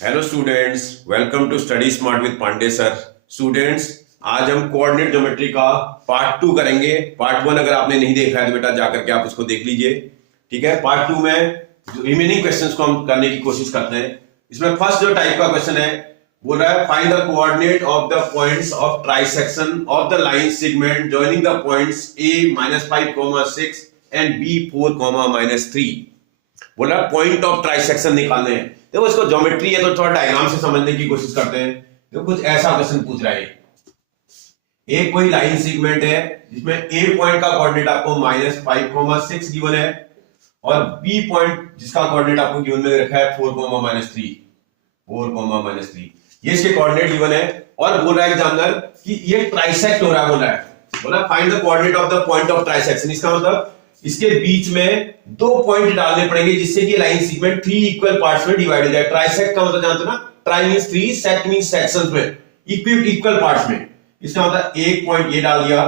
Hello students, welcome to study smart with Pandey sir. Students, आज हम coordinate geometry का part 2 करेंगे। पार्ट 1 अगर आपने नहीं देखा है तो बेटा जाकर के आप उसको देख लीजिए। ठीक है, पार्ट 2 में रिमेनिंग क्वेश्चंस को हम करने की कोशिश करते हैं। इसमें फर्स्ट जो टाइप का क्वेश्चन है बोल रहा है find the coordinate of the points of trisection of the line segment joining the points a -5, 6 and b 4, -3। बोला पॉइंट ऑफ ट्राइसेक्शन निकालने हैं। देखो इसको ज्योमेट्री है तो थोड़ा डायग्राम से समझने की कोशिश करते हैं। देखो कुछ ऐसा क्वेश्चन पूछ रहा है। एक कोई लाइन सेगमेंट है जिसमें ए पॉइंट का कोऑर्डिनेट आपको -5, 6 गिवन है और बी पॉइंट जिसका कोऑर्डिनेट आपको गिवन में रखा है 4, ये इसके कोऑर्डिनेट गिवन है और बोल रहा है एग्जामिनर कि ये ट्राइसेक्ट हो रहा है। बोला find the coordinate of the point of trisection. इसका मतलब इसके बीच में दो पॉइंट डालने पड़ेंगे जिससे कि लाइन सेगमेंट 3 इक्वल पार्ट्स में डिवाइड हो जाए। ट्राइसेक्ट का मतलब जानते हो ना, try means 3, sect means sections में, इक्वल पार्ट्स में। इसका मतलब एक पॉइंट ये डाल दिया,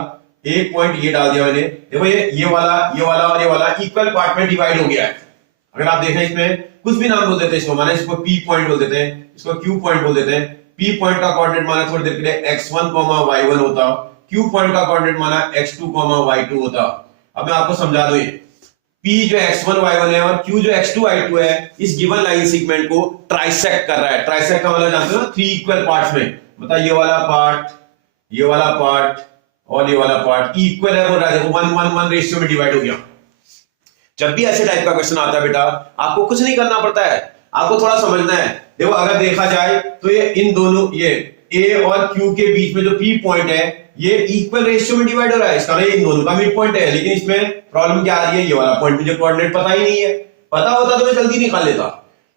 एक पॉइंट ये डाल दिया मैंने। देखो ये वाला और ये वाला इक्वल पार्ट में डिवाइड हो गया है। अगर आप देखें इसमें कुछ भी नाम बोल देते हैं इसको, माने इसको पी पॉइंट बोल देते हैं, इसको क्यू पॉइंट बोल देते हैं। पी पॉइंट का कोऑर्डिनेट माना थोड़ी देर के लिए x1, y1 होता, क्यू पॉइंट का कोऑर्डिनेट माना x2, y2 होता। अब मैं आपको समझा दूं, P जो x1, y1 है और Q जो x2, y2 है इस गिवन लाइन सेगमेंट को ट्राइसेक्ट कर रहा है। ट्राइसेक्ट का मतलब जानते हो ना, 3 इक्वल पार्ट्स में। मतलब ये वाला पार्ट और ये वाला पार्ट इक्वल है, बोल रहा है। देखो 1:1 रेशियो में डिवाइड हो गया। जब भी ऐसे टाइप का क्वेश्चन आता है बेटा, आपको कुछ नहीं करना पड़ता है, आपको थोड़ा समझना है। देखो अगर देखा जाए तो ये इन दोनों, ये A और Q के बीच में जो P पॉइंट है ये इक्वल रेशियो में डिवाइड हो रहा है। इसका मतलब इन दोनों का मिड पॉइंट है। लेकिन इसमें प्रॉब्लम क्या आ रही है, ये वाला पॉइंट मुझे कोऑर्डिनेट पता ही नहीं है। पता होता तो मैं जल्दी निकाल लेता,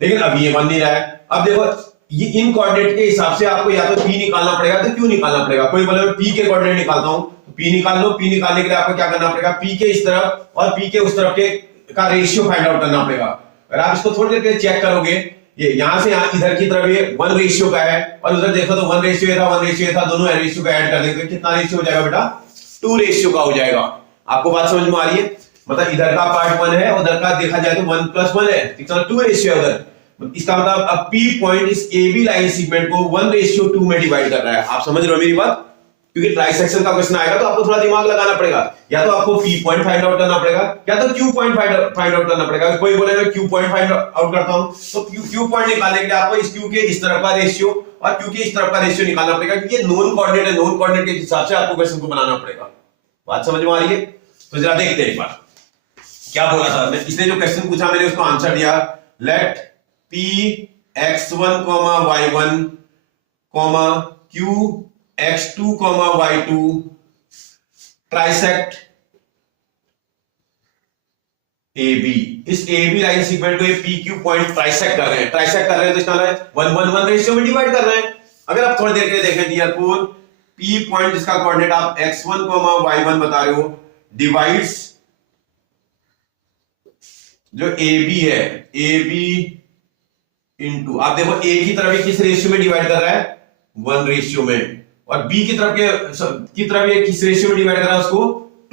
लेकिन अभी ये बन नहीं रहा है। अब देखो ये इन कोऑर्डिनेट के हिसाब से आपको या तो P निकालना पड़ेगा तो Q निकालना पड़ेगा। कोई बोले मैं P के कोऑर्डिनेट निकालता हूं तो P निकाल लो। P निकालने के लिए आपको क्या करना पड़ेगा, P के इस तरफ और P के उस तरफ के का रेशियो फाइंड आउट करना पड़ेगा। अगर आप इसको थोड़ी देर के चेक करोगे, ये यहां से यहां इधर की तरफ ये 1 रेशियो का है और उधर देखो तो 1 रेशियो था, 1 रेशियो था, दोनों रेशियो का ऐड कर देंगे तो कितना रेशियो हो जाएगा बेटा, 2 रेशियो का हो जाएगा। आपको बात समझ में आ रही है? मतलब इधर का पार्ट 1 है, उधर का देखा जाए तो 1 + 1 है, तो 2 रेशियो है उधर। इसका मतलब अब P पॉइंट इस AB लाइन सेगमेंट को 1:2 में डिवाइड कर रहा है। आप समझ रहे हो मेरी बात? क्योंकि ट्राइसेक्शन का क्वेश्चन आएगा तो आपको थोड़ा दिमाग लगाना पड़ेगा। या तो आपको P पॉइंट फाइंड आउट करना पड़ेगा या तो Q पॉइंट फाइंड आउट करना पड़ेगा। कोई बोले मैं Q पॉइंट फाइंड आउट करता हूं तो Q पॉइंट निकालने के लिए आपको इस Q के इस तरफ का रेशियो और Q के इस तरफ का रेशियो निकालना पड़ेगा, क्योंकि ये नोन कोऑर्डिनेट है। नोन कोऑर्डिनेट के हिसाब से आपको क्वेश्चन को बनाना पड़ेगा। बात समझ में आ रही है? तो जरा देखते हैं एक बार क्या बोला था। इसने जो क्वेश्चन पूछा मैंने उसको आंसर दिया। Let P x1, y1, Q x2, y2 trisect AB। इस AB लाइन सेगमेंट को ये PQ पॉइंट ट्राइसेक्ट कर रहे हैं। ट्राइसेक्ट कर रहे हैं तो इसका मतलब 1:1 रेशियो में डिवाइड कर रहे हैं। अगर आप थोड़ी देर के लिए देखें डियर, P पॉइंट जिसका कोऑर्डिनेट आप x1, y1 बता रहे हो डिवाइड्स जो AB है, AB इनटू, आप देखो A की तरफ ये किस रेशियो में डिवाइड कर रहा है, 1 रेशियो में, और B की तरफ ये किस रेशियो में डिवाइड कर रहा है उसको,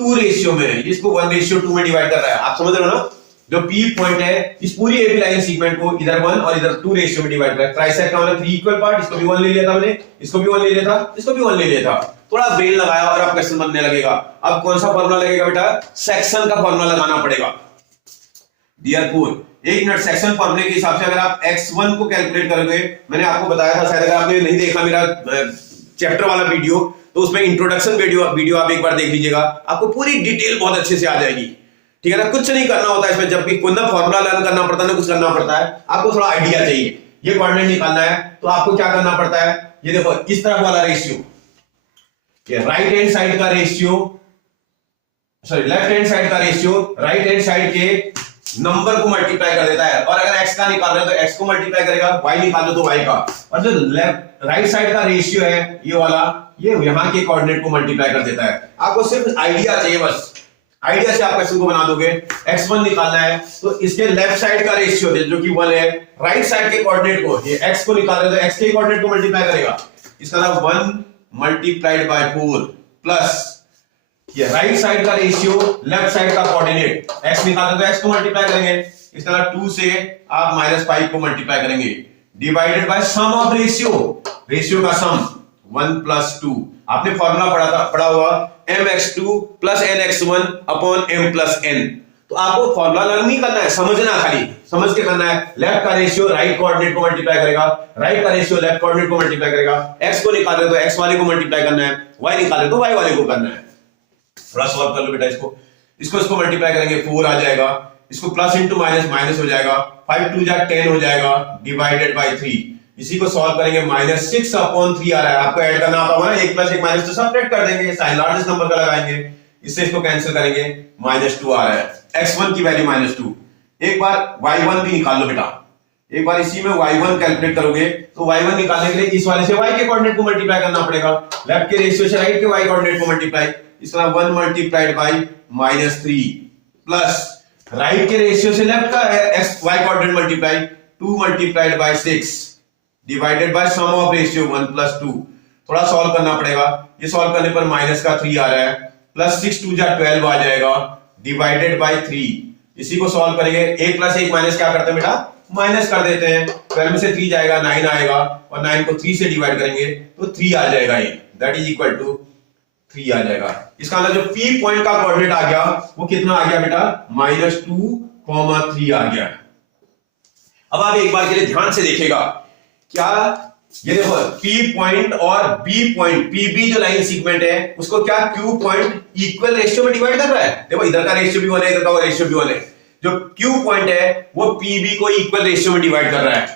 2 रेशियो में। इसको 1:2 में डिवाइड कर रहा है। आप समझ रहे हो ना? जो P पॉइंट है इस पूरी AB लाइन सेगमेंट को इधर 1 और इधर 2 रेशियो में डिवाइड कर रहा है। ट्राइसेक्ट का मतलब 3 इक्वल पार्ट। इसको भी 1 ले लिया था मैंने, इसको भी 1 ले लिया था, इसको भी 1 ले लिया था। थोड़ा ब्रेन लगाया और अब क्वेश्चन बनने लगेगा। अब कौन सा फॉर्मूला लगेगा बेटा, सेक्शन का फॉर्मूला लगाना पड़ेगा। डियर 4, 1 मिनट, सेक्शन फॉर्मूले के हिसाब से अगर आप x1 को कैलकुलेट करोगे, मैंने आपको बताया था, शायद अगर आपने नहीं देखा मेरा चैप्टर वाला वीडियो तो उसमें इंट्रोडक्शन वीडियो आप एक बार देख लीजिएगा, आपको पूरी डिटेल बहुत अच्छे से आ जाएगी। ठीक है ना? कुछ नहीं करना होता इसमें, जब भी कोई ना फॉर्मूला लर्न करना पड़ता है ना कुछ करना पड़ता है, आपको थोड़ा आइडिया चाहिए। ये कोऑर्डिनेट निकालना है तो आपको क्या करना पड़ता है, ये देखो इस तरफ वाला रेशियो, ये राइट हैंड साइड का ratio, sorry left hand side का रेशियो राइट हैंड साइड के नंबर को मल्टीप्लाई कर देता है। और अगर x का निकाल रहे हो तो x को मल्टीप्लाई करेगा, y निकालो तो y का। और जो लेफ्ट राइट साइड का रेशियो है ये वाला, ये यहां के कोऑर्डिनेट को मल्टीप्लाई कर देता है। आपको सिर्फ आइडिया चाहिए, बस आइडिया से आप क्वेश्चन को बना दोगे। x1 निकालना है तो इसके लेफ्ट साइड का रेशियो जो कि 1 है, राइट साइड के कोऑर्डिनेट को, ये x को निकाल रहे हो तो x के कोऑर्डिनेट को मल्टीप्लाई करेगा। इसका मतलब 1 मल्टीप्लाइड बाय 4 प्लस ये राइट साइड का रेशियो लेफ्ट साइड का कोऑर्डिनेट, x निकालते तो x को मल्टीप्लाई करेंगे, इसका 2 से आप -5 को मल्टीप्लाई करेंगे, divided by sum of ratio, ratio का सम 1+2। आपने फॉर्मूला पढ़ा हुआ mx2 plus nx1 upon m plus n। तो आपको फॉर्मूला लर्न नहीं करना है, समझना, खाली समझ के करना है। लेफ्ट का रेशियो राइट कोऑर्डिनेट को मल्टीप्लाई करेगा, राइट का रेशियो लेफ्ट कोऑर्डिनेट को मल्टीप्लाई करेगा। x को निकाल रहे तो x वाले को मल्टीप्लाई करना है, y निकाल रहे तो y वाले को करना है। थोड़ा सॉल्व कर लो बेटा इसको मल्टीप्लाई करेंगे 4 आ जाएगा, इसको प्लस इंटू माइनस माइनस हो जाएगा, 5 2 जा 10 हो जाएगा, डिवाइडेड बाय 3। इसी को सॉल्व करेंगे -6 अपॉन 3 आ रहा है। आपको ऐड करना आता होगा ना, 1 प्लस 1 माइनस तो सब्ट्रैक्ट कर देंगे, साइन लार्जेस्ट नंबर का लगाएंगे, इससे इसको कैंसिल करेंगे, -2 आ रहा है। x1 की वैल्यू -2। एक बार y1 भी निकाल लो बेटा, एक बार इसी में y1 कैलकुलेट करोगे तो y1 निकालने के लिए इस वाले से y के कोऑर्डिनेट को मल्टीप्लाई करना पड़ेगा, लेफ्ट के रेशियो से राइट के y कोऑर्डिनेट को मल्टीप्लाई। इसका 1 मल्टीप्लाइड बाय -3 प्लस राइट के रेशियो से लेफ्ट का x y coordinate multiply 2 multiplied by 6 divided by sum of ratio 1+2। थोड़ा सॉल्व करना पड़ेगा, ये सॉल्व करने पर माइनस का 3 आ रहा है, प्लस 6 2 जा 12 आ जाएगा, डिवाइडेड बाय 3। इसी को सॉल्व करेंगे, 1 प्लस 1 माइनस क्या करते हैं बेटा, माइनस कर देते हैं। 12 में से 3 जाएगा 9 आएगा, और 9 को 3 से डिवाइड करेंगे तो 3 आ जाएगा, ये दैट इज इक्वल टू 3 आ जाएगा। इसका अंदर जो P पॉइंट का कोऑर्डिनेट आ गया वो कितना आ गया बेटा, -2,3 आ गया। अब आप एक बार के लिए ध्यान से देखिएगा, क्या ये देखो P पॉइंट और B पॉइंट, PB जो लाइन सीगमेंट है उसको क्या Q पॉइंट इक्वल रेशियो में डिवाइड कर रहा है। देखो इधर का रेशियो भी 1 है, इधर का रेशियो भी 1 है। जो Q पॉइंट है वो PB को इक्वल रेशियो में डिवाइड कर रहा है।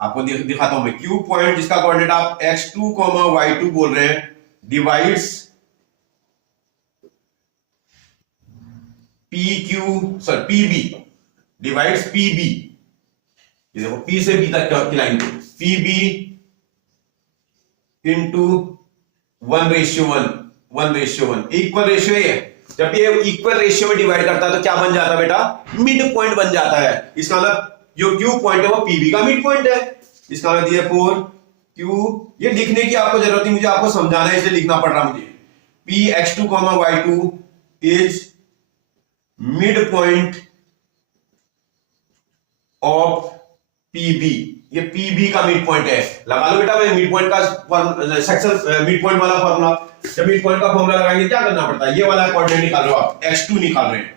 आपको दिखाता हूं मैं, Q पॉइंट जिसका कोऑर्डिनेट आप x2, y2 बोल रहे हैं, डिवाइड्स PB डिवाइड्स PB। ये देखो P से B तक की line PB into 1:1 equal ratio है। जब ये इक्वल रेशियो में डिवाइड करता है तो क्या बन जाता है बेटा, मिड पॉइंट बन जाता है। इसका मतलब जो Q पॉइंट है वो PB का मिड पॉइंट है। इसका मतलब दिया Q, ये लिखने की आपको जरूरत नहीं, मुझे आपको समझाना है इसलिए लिखना पड़ रहा मुझे। P x2, y2 is mid point of PB। ये PB का मिड पॉइंट है, लगा लो बेटा। मैं मिड पॉइंट का सेक्शन, मिड पॉइंट वाला फॉर्मूला, जब मिड पॉइंट का फॉर्मूला लगाएंगे क्या करना पड़ता है, ये वाला कोऑर्डिनेट निकाल रहे हो आप, x2 निकाल रहे हैं,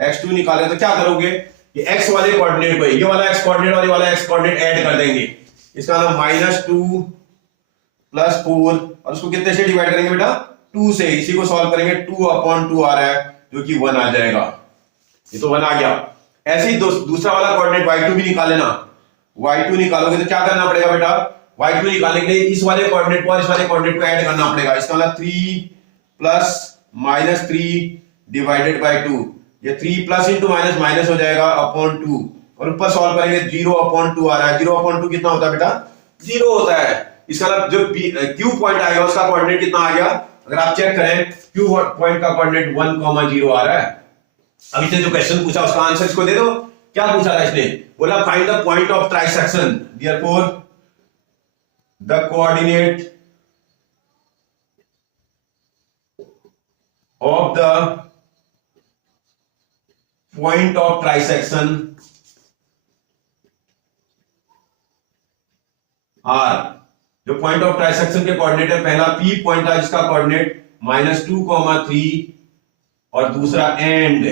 x2 निकाल रहे हैं तो क्या करोगे, ये x वाले कोऑर्डिनेट को ये वाला x कोऑर्डिनेट और ये वाला x कोऑर्डिनेट ऐड कर देंगे। इसका मतलब -2 + 4, और उसको कितने से डिवाइड करेंगे बेटा, 2 से। इसी को सॉल्व करेंगे, 2/2 आ रहा है जो कि 1 आ जाएगा। ये तो 1 आ गया। ऐसे ही दूसरा वाला कोऑर्डिनेट y2 भी निकाल लेना। y2 निकालोगे तो क्या करना पड़ेगा बेटा, y2 निकालने के लिए इस वाले कोऑर्डिनेट को और इस वाले कोऑर्डिनेट को ऐड करना पड़ेगा। इसका मतलब 3 + -3 डिवाइडेड बाय 2। ये 3 प्लस इंटू माइनस माइनस हो जाएगा अपॉन 2, और ऊपर सॉल्व करेंगे 0/2 आ रहा है। 0/2 कितना होता है बेटा, 0 होता है। इसका मतलब जो Q पॉइंट आएगा उसका कोऑर्डिनेट कितना आ गया, अगर आप चेक करें Q पॉइंट का कोऑर्डिनेट 1,0 आ रहा है। अब इसने जो क्वेश्चन पूछा उसका आंसर इसको दे दो। क्या पूछा था इसने, बोला find the point of trisection, therefore the coordinate of the point of trisection are. जो पॉइंट ऑफ ट्राइसेक्शन के कोऑर्डिनेट है, पहला P पॉइंट था जिसका कोऑर्डिनेट -2,3 और दूसरा एंड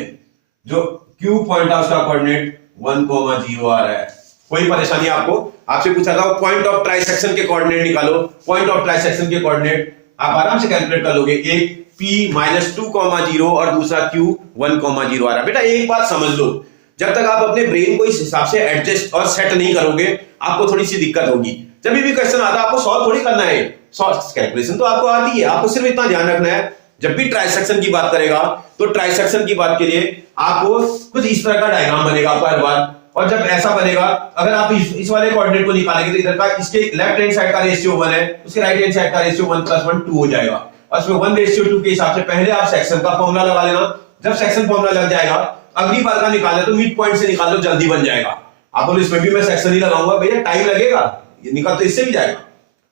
जो Q पॉइंट था उसका कोऑर्डिनेट 1,0 आ रहा है। कोई परेशानी आपको, आपसे पूछा था पॉइंट ऑफ ट्राइसेक्शन के कोऑर्डिनेट निकालो। पॉइंट ऑफ ट्राइसेक्शन के कोऑर्डिनेट आप आराम से कैलकुलेट कर लोगे। एक P -2,0 और दूसरा Q 1,0 आ रहा है। बेटा एक बात समझ लो, जब तक आप अपने ब्रेन को इस हिसाब से एडजस्ट और सेट नहीं करोगे आपको थोड़ी सी दिक्कत होगी। जब भी क्वेश्चन आता है आपको सॉल्व थोड़ी करना है, कैलकुलेशन तो आपको आती है। आपको सिर्फ इतना ध्यान रखना है, जब भी ट्राइसेक्शन की बात करेगा तो ट्राइसेक्शन की बात के लिए आपको कुछ इस तरह का डायग्राम बनेगा हर बार। और जब ऐसा बनेगा, अगर आप इस वाले कोऑर्डिनेट को निकालेंगे तो इधर का, इसके लेफ्ट हैंड साइड का रेशियो 1 है, उसके राइट हैंड साइड का रेशियो 1 + 1 2 हो जाएगा। और इसमें 1:2 के हिसाब से पहले आप सेक्शन का फॉर्मूला लगा लेना। जब सेक्शन फॉर्मूला लग जाएगा, अगली बार का निकालना तो मिड पॉइंट से निकाल लो, जल्दी बन जाएगा। आप बोलो इसमें भी मैं सेक्शन ही लगाऊंगा, भैया टाइम लगेगा, ये निकाल तो इससे भी जाएगा,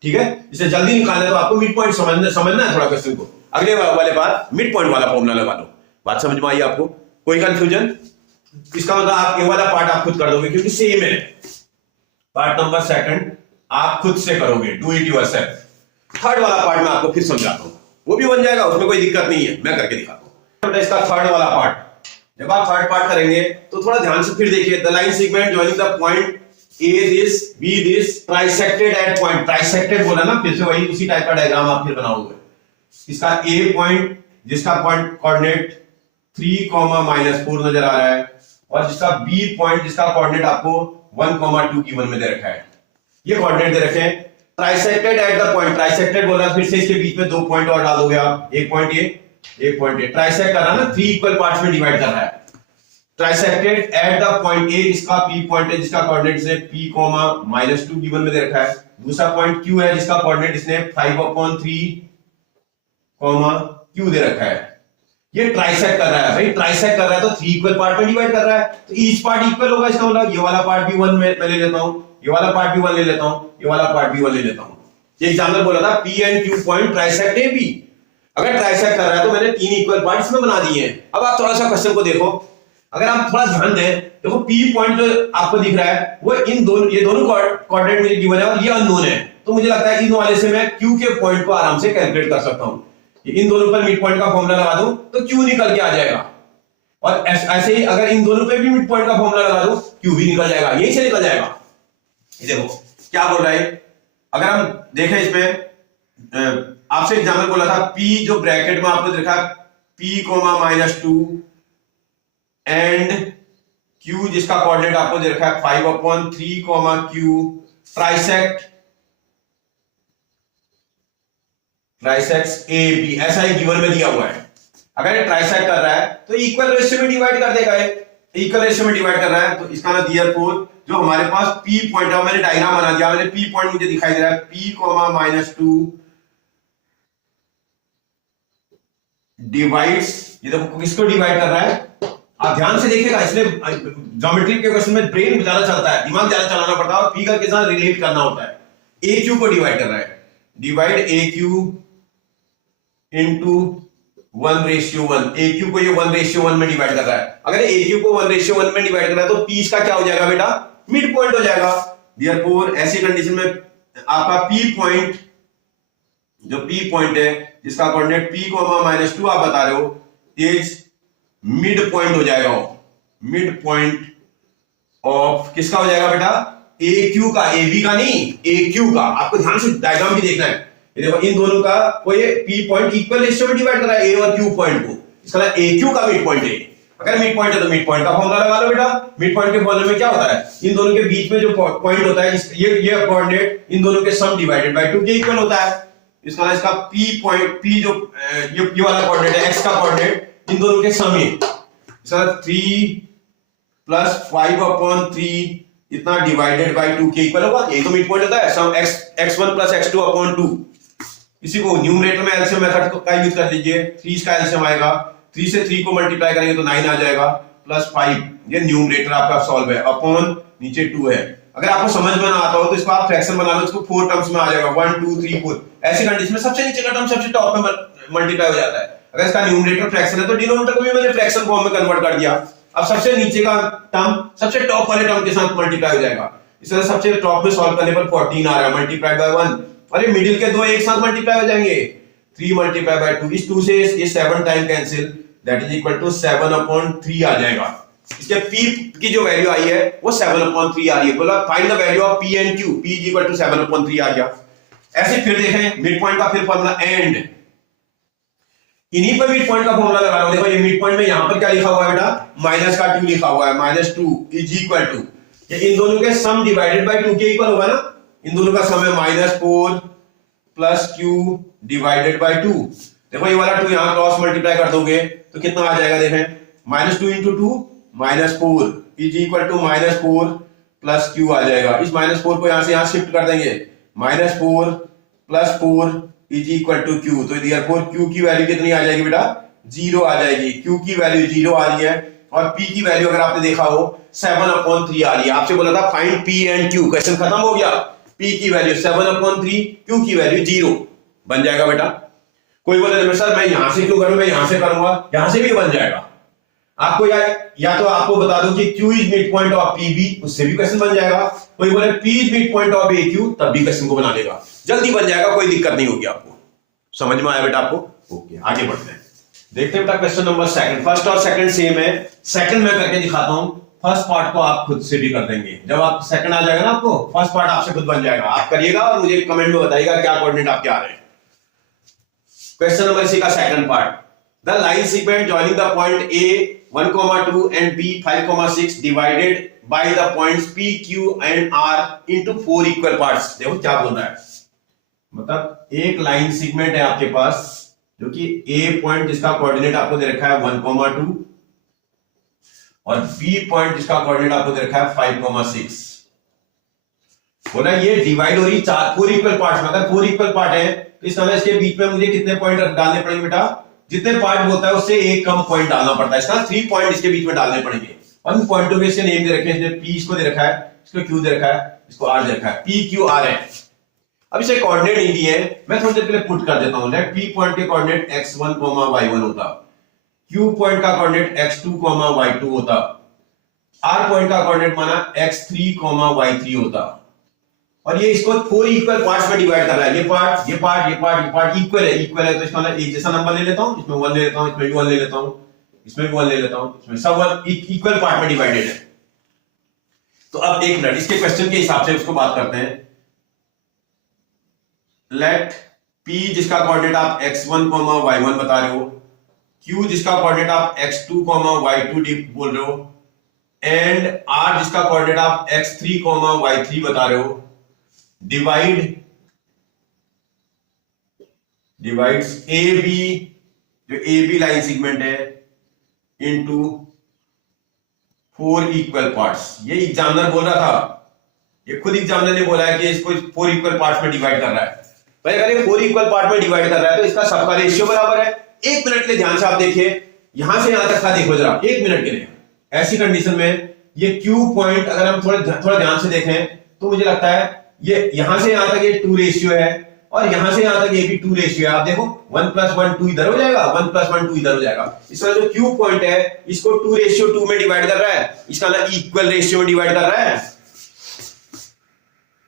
ठीक है। इसे जल्दी निकालना है तो आपको मिड पॉइंट समझना है थोड़ा क्वेश्चन को। अगले वाले बार मिड पॉइंट वाला फॉर्मूला लगा लो। बात समझ में आई आपको, कोई कंफ्यूजन? इसका मतलब आप ये वाला पार्ट आप खुद कर दोगे क्योंकि सेम है। पार्ट नंबर सेकंड आप खुद से करोगे, डू इट योरसेल्फ। थर्ड वाला पार्ट मैं आपको फिर समझाता हूं, वो भी बन जाएगा, उसमें कोई दिक्कत नहीं है, मैं करके दिखाता हूं। इसका थर्ड वाला पार्ट, जब आप थर्ड पार्ट करेंगे तो थोड़ा ध्यान से फिर देखिए। The line segment joining the point A this B this trisected at point, trisected बोला ना, फिर से वही उसी टाइप का डायग्राम आप फिर बनाओगे। इसका ए पॉइंट जिसका पॉइंट कोऑर्डिनेट 3,-4 नजर आ रहा है, और जिसका बी पॉइंट जिसका कोऑर्डिनेट आपको 1,2 की 1 में दे रखा है, ये कोऑर्डिनेट दे रखे हैं। Trisected at the point, trisected बोला फिर से इसके बीच में 2 पॉइंट और डाल दोगे आप, एक पॉइंट ये, एक पॉइंट ये। ट्राइसेक्ट कर रहा है ना, 3 इक्वल पार्ट्स में डिवाइड कर रहा है। ट्राइसेक्टेड एट द पॉइंट ए, इसका पी पॉइंट है जिसका कोऑर्डिनेट से p,-2 गिवन में दे रखा है। दूसरा पॉइंट क्यू है जिसका कोऑर्डिनेट इसने 5/3, क्यू दे रखा है। ये ट्राइसेक्ट कर रहा है भाई, ट्राइसेक्ट कर रहा है तो 3 इक्वल पार्ट में डिवाइड कर रहा है, तो ईच पार्ट इक्वल होगा। इसका मतलब ये वाला पार्ट भी 1 में मैं ले लेता हूं, ये वाला पार्ट भी 1 ले लेता हूं, ये वाला पार्ट भी 1 ले लेता हूं। ये एग्जांपल बोला था P and Q point trisect A B. अगर ट्राइसेक्ट कर रहा है तो मैंने 3 इक्वल पार्ट इसमें बना दिए हैं। अब आप थोड़ा सा क्वेश्चन को देखो, अगर आप थोड़ा ध्यान दें, देखो P पॉइंट जो आपको दिख रहा है वो इन दोनों, ये दोनों कोऑर्डिनेट मुझे गिवन है और ये अननोन है, तो मुझे लगता है इन वाले से मैं Q के पॉइंट को आराम से कैलकुलेट कर सकता हूं। इन दोनों पर मिड पॉइंट का फॉर्मूला लगा दूं तो Q निकल के आ जाएगा, और ऐसे ही अगर इन दोनों पे भी मिड पॉइंट का फॉर्मूला लगा दूं Q भी निकल जाएगा, यही से निकल जाएगा। ये देखो क्या बोल रहा है, अगर हम देखें इसमें, आपसे एग्जांपल बोला था P जो ब्रैकेट में आपको देखा P,-2 एंड Q जिसका कोऑर्डिनेट आपको दे रखा है 5/3, Q ट्राइसेक्ट ए बी, ऐसा ही गिवन में दिया हुआ है। अगर ये ट्राइसेक्ट कर रहा है तो इक्वल रेशियो में डिवाइड कर देगा, इक्वल रेशियो में डिवाइड कर रहा है, तो इसका ना देयरफॉर जो हमारे पास P पॉइंट है, मैंने डायग्राम बना दिया, मैंने P पॉइंट मुझे दिखाई दे रहा है P,-2 डिवाइड्स, ये देखो किसको डिवाइड कर रहा है, आप ध्यान से देखिएगा, इसलिए ज्योमेट्री के क्वेश्चन में ब्रेन ज्यादा चलता है, दिमाग ज्यादा चलाना पड़ता है और P का के साथ रिलेट करना होता है। AQ को डिवाइड कर रहा है, डिवाइड AQ इनटू 1:1, AQ को ये 1:1 में डिवाइड कर रहा है। अगर AQ को 1:1 में डिवाइड कर रहा है तो P इसका क्या हो जाएगा बेटा, मिड पॉइंट हो जाएगा। देयरफॉर ऐसी कंडीशन में आपका P पॉइंट, जो P पॉइंट है जिसका कोऑर्डिनेट P,-2 आप बता रहे हो, इज मिड पॉइंट हो जाएगा, मिड पॉइंट ऑफ किसका हो जाएगा बेटा, AQ का, AB का नहीं, AQ का। आपको ध्यान से डायग्राम भी देखना है, ये देखो इन दोनों का कोई P पॉइंट इक्वल रेशियो में डिवाइड कर रहा है A और Q पॉइंट को, इसका मतलब AQ का मिड पॉइंट है। अगर मिड पॉइंट है तो मिड पॉइंट का फॉर्मूला लगा लो बेटा। मिड पॉइंट के फॉर्मूले में क्या होता है, इन दोनों के बीच में जो पॉइंट होता है, ये कोऑर्डिनेट इन दोनों के सम डिवाइडेड बाय 2 के इक्वल होता है। इसका इसका P पॉइंट, P जो ये वाला कोऑर्डिनेट है, x का कोऑर्डिनेट, इन दोनों के सम है, इसका 3 + 5/3 इतना डिवाइडेड बाय 2 के इक्वल होगा, यही तो मिड पॉइंट होता है। सम x1 + x2/2, इसी को न्यूमरेटर में एलसीएम मेथड का यूज कर लीजिए, 3 का एलसीएम आएगा, 3 से 3 को मल्टीप्लाई करेंगे तो 9 आ जाएगा, +5, ये न्यूमरेटर आपका सॉल्व है, अपॉन नीचे 2 है। अगर आपको समझ में ना आता हो तो इसको आप फ्रैक्शन बना लो, इसको 4 टर्म्स में आ जाएगा, 1 2 3 4। ऐसी कंडीशन में सबसे नीचे का टर्म सबसे टॉप में मल्टीप्लाई हो जाता है। अगर इसका न्यूमरेटर फ्रैक्शन है तो डिनोमिनेटर को भी मैंने फ्रैक्शन फॉर्म में कन्वर्ट कर दिया, अब सबसे नीचे का टर्म सबसे टॉप वाले टर्म के साथ मल्टीप्लाई हो जाएगा। इस तरह सबसे टॉप में सॉल्व करने पर 14 आ रहा है, मल्टीप्लाई बाय 1, और ये मिडिल के दो एक साथ मल्टीप्लाई हो जाएंगे, 3 मल्टीप्लाई बाय 2, इस 2 से ये 7 time cancel, that is equal to 7/3 आ जाएगा। इसके P की जो वैल्यू आई है वो 7/3 आ रही है, बोला find the value of P and Q, P is equal to 7/3 आ गया। ऐसे फिर देखें मिड पॉइंट का फिर फॉर्मूला एंड, इन्हीं पर मिड पॉइंट का फॉर्मूला लगा रहा हूं। देखो ये मिड पॉइंट में यहां पर क्या लिखा हुआ है बेटा, -2 लिखा हुआ है, -2 इज इक्वल टू, ये इन दोनों के सम डिवाइडेड बाय 2 के इक्वल होगा ना, इन दोनों का सम है -4 + Q डिवाइडेड बाय 2। देखो ये वाला 2 यहां क्रॉस मल्टीप्लाई कर दोगे तो कितना आ जाएगा, देखें -2 × 2 -4 इज इक्वल टू -4 + Q आ जाएगा। इस -4 को यहां से यहां शिफ्ट कर देंगे, -4 + 4 इज इक्वल टू Q, तो देयरफॉर Q की वैल्यू कितनी आ जाएगी बेटा, 0 आ जाएगी। Q की वैल्यू 0 आ रही है और P की वैल्यू अगर आपने देखा हो 7/3 आ रही है। आपसे बोला था find P and Q, question खत्म हो गया। P की वैल्यू 7/3, Q की वैल्यू 0 बन जाएगा बेटा। कोई बोले सर मैं यहां से क्यों करूं, मैं यहां से करूंगा, यहां से भी बन जाएगा। आपको या तो आपको बता दो कि Q is mid point of PB, उससे भी क्वेश्चन बन जाएगा। कोई बोले P is mid point of AQ, तब भी क्वेश्चन को बना लेगा, जल्दी बन जाएगा, कोई दिक्कत नहीं होगी आपको। समझ में आया बेटा आपको? ओके, आगे बढ़ते हैं, देखते हैं बेटा क्वेश्चन नंबर सेकंड। फर्स्ट और सेकंड सेम है, सेकंड मैं करके दिखाता हूं, फर्स्ट पार्ट को आप खुद से भी कर देंगे। जब आप सेकंड आ जाएगा ना, आपको फर्स्ट पार्ट आपसे खुद बन जाएगा, आप करिएगा और मुझे कमेंट में बताइएगा क्या कोऑर्डिनेट आपके आ रहे हैं। क्वेश्चन नंबर इसी का second part, the line segment joining the point A 1,2 and B 5,6 divided by the points P Q and R into 4 equal parts. देखो क्या बोल रहा है, मतलब एक लाइन सेगमेंट है आपके पास जो कि A पॉइंट जिसका कोऑर्डिनेट आपको दे रखा है 1,2 और B पॉइंट जिसका कोऑर्डिनेट आपको दे रखा है 5,6। बोला ये डिवाइड हो रही 4 इक्वल पार्ट्स में। अगर 4 इक्वल पार्ट है तो इस तरह इसके बीच में मुझे कितने पॉइंट डालने पड़ेंगे बेटा? जितने पार्ट होता है उससे एक कम पॉइंट डालना पड़ता है। इसका 3 पॉइंट इसके बीच में डालने पड़ेंगे। उन पॉइंटों के इसके नेम दे रखे हैं, P इसको दे रखा है, इसको Q दे रखा है, इसको R दे रखा है, P Q R है। अब इसे कोऑर्डिनेट नहीं दिए, मैं थोड़ी देर के लिए पुट कर देता हूं। लेट P पॉइंट के कोऑर्डिनेट x1, y1 होता, Q पॉइंट का कोऑर्डिनेट x2, y2 होता, R पॉइंट का कोऑर्डिनेट माना x3, y3 होता। और ये इसको 4 इक्वल पार्ट्स में डिवाइड कर रहा है। ये पार्ट, ये पार्ट, ये पार्ट, ये पार्ट इक्वल है तो इसका मतलब एक जैसा नंबर ले लेता हूं, इसमें 1 ले लेता हूं, इसमें भी 1 ले लेता हूं, इसमें भी 1 ले लेता हूं, इसमें सब 1 इक्वल पार्ट में डिवाइडेड है। तो अब एक मिनट इसके क्वेश्चन के हिसाब से उसको बात करते हैं। लेट P जिसका कोऑर्डिनेट आप x1, y1 बता रहे हो, Q जिसका कोऑर्डिनेट आप x2, y2 बोल रहे हो, एंड R जिसका कोऑर्डिनेट आप x3, y3 बता रहे हो, डिवाइड्स AB, जो AB लाइन सेगमेंट है, इनटू 4 इक्वल पार्ट्स। ये एग्जामिनर बोल रहा था, ये खुद एग्जामिनर ने बोला है कि इसको 4 इक्वल पार्ट्स में डिवाइड कर रहा है। भाई अगर ये 4 इक्वल पार्ट में डिवाइड कर रहा है तो इसका सबका रेशियो बराबर है। एक मिनट के लिए ध्यान से आप देखिए, यहां से यहां तक का देखो जरा, एक मिनट के लिए। ऐसी कंडीशन में ये Q पॉइंट अगर हम थोड़ा ध्यान से देखें तो मुझे लगता है ये यहां से यहां तक ये 2 रेशियो है और यहां से यहां तक ये भी 2 रेशियो है। आप देखो 1 + 1 2 इधर हो जाएगा, 1 + 1 2 इधर हो जाएगा। इसका जो Q पॉइंट है इसको 2:2 में डिवाइड कर रहा है, इसका ना इक्वल रेशियो में डिवाइड कर रहा है।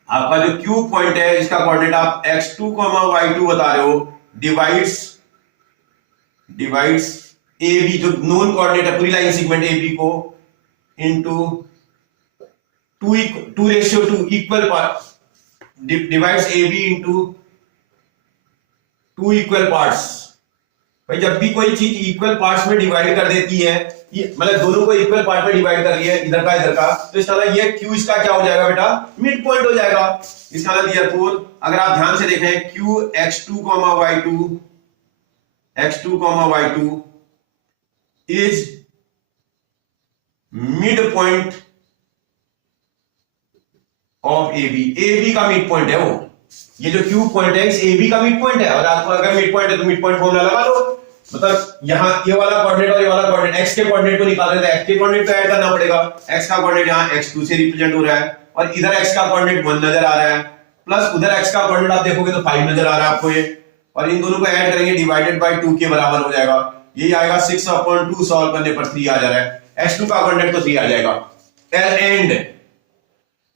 आपका जो Q पॉइंट है इसका कोऑर्डिनेट आप x2, y2 बता रहे हो, डिवाइड्स AB जो नोन कोऑर्डिनेट है पूरी लाइन सेगमेंट AB को, into 2:2 equal part, divides AB into 2 equal parts. भाई जब भी कोई चीज इक्वल पार्ट्स में डिवाइड कर देती है, मतलब दोनों को इक्वल पार्ट में डिवाइड कर रही है, इधर का, तो इसका मतलब ये Q इसका क्या हो जाएगा बेटा? मिड पॉइंट हो जाएगा। इसका मतलब देयरफॉर अगर आप ध्यान से देखें Q x2, y2 is mid point of AB का मिड पॉइंट है वो। ये जो Q पॉइंट है इस AB का मिड पॉइंट है, और आपको अगर मिड पॉइंट है तो मिड पॉइंट फॉर्मूला लगा लो। मतलब यहां ये वाला कोऑर्डिनेट और ये वाला कोऑर्डिनेट, x के कोऑर्डिनेट को निकाल रहे थे, x के कोऑर्डिनेट को ऐड करना पड़ेगा। x का कोऑर्डिनेट यहां x2 से रिप्रेजेंट हो रहा है और इधर x का कोऑर्डिनेट 1 नजर आ रहा है, प्लस उधर x का कोऑर्डिनेट आप देखोगे तो 5 नजर आ रहा है आपको ये, और इन दोनों को ऐड करेंगे डिवाइडेड बाय 2 के बराबर हो जाएगा। यही आएगा 6/2, सॉल्व करने पर 3 आ जा रहा है। x2 का कोऑर्डिनेट तो 3 आ जाएगा। एंड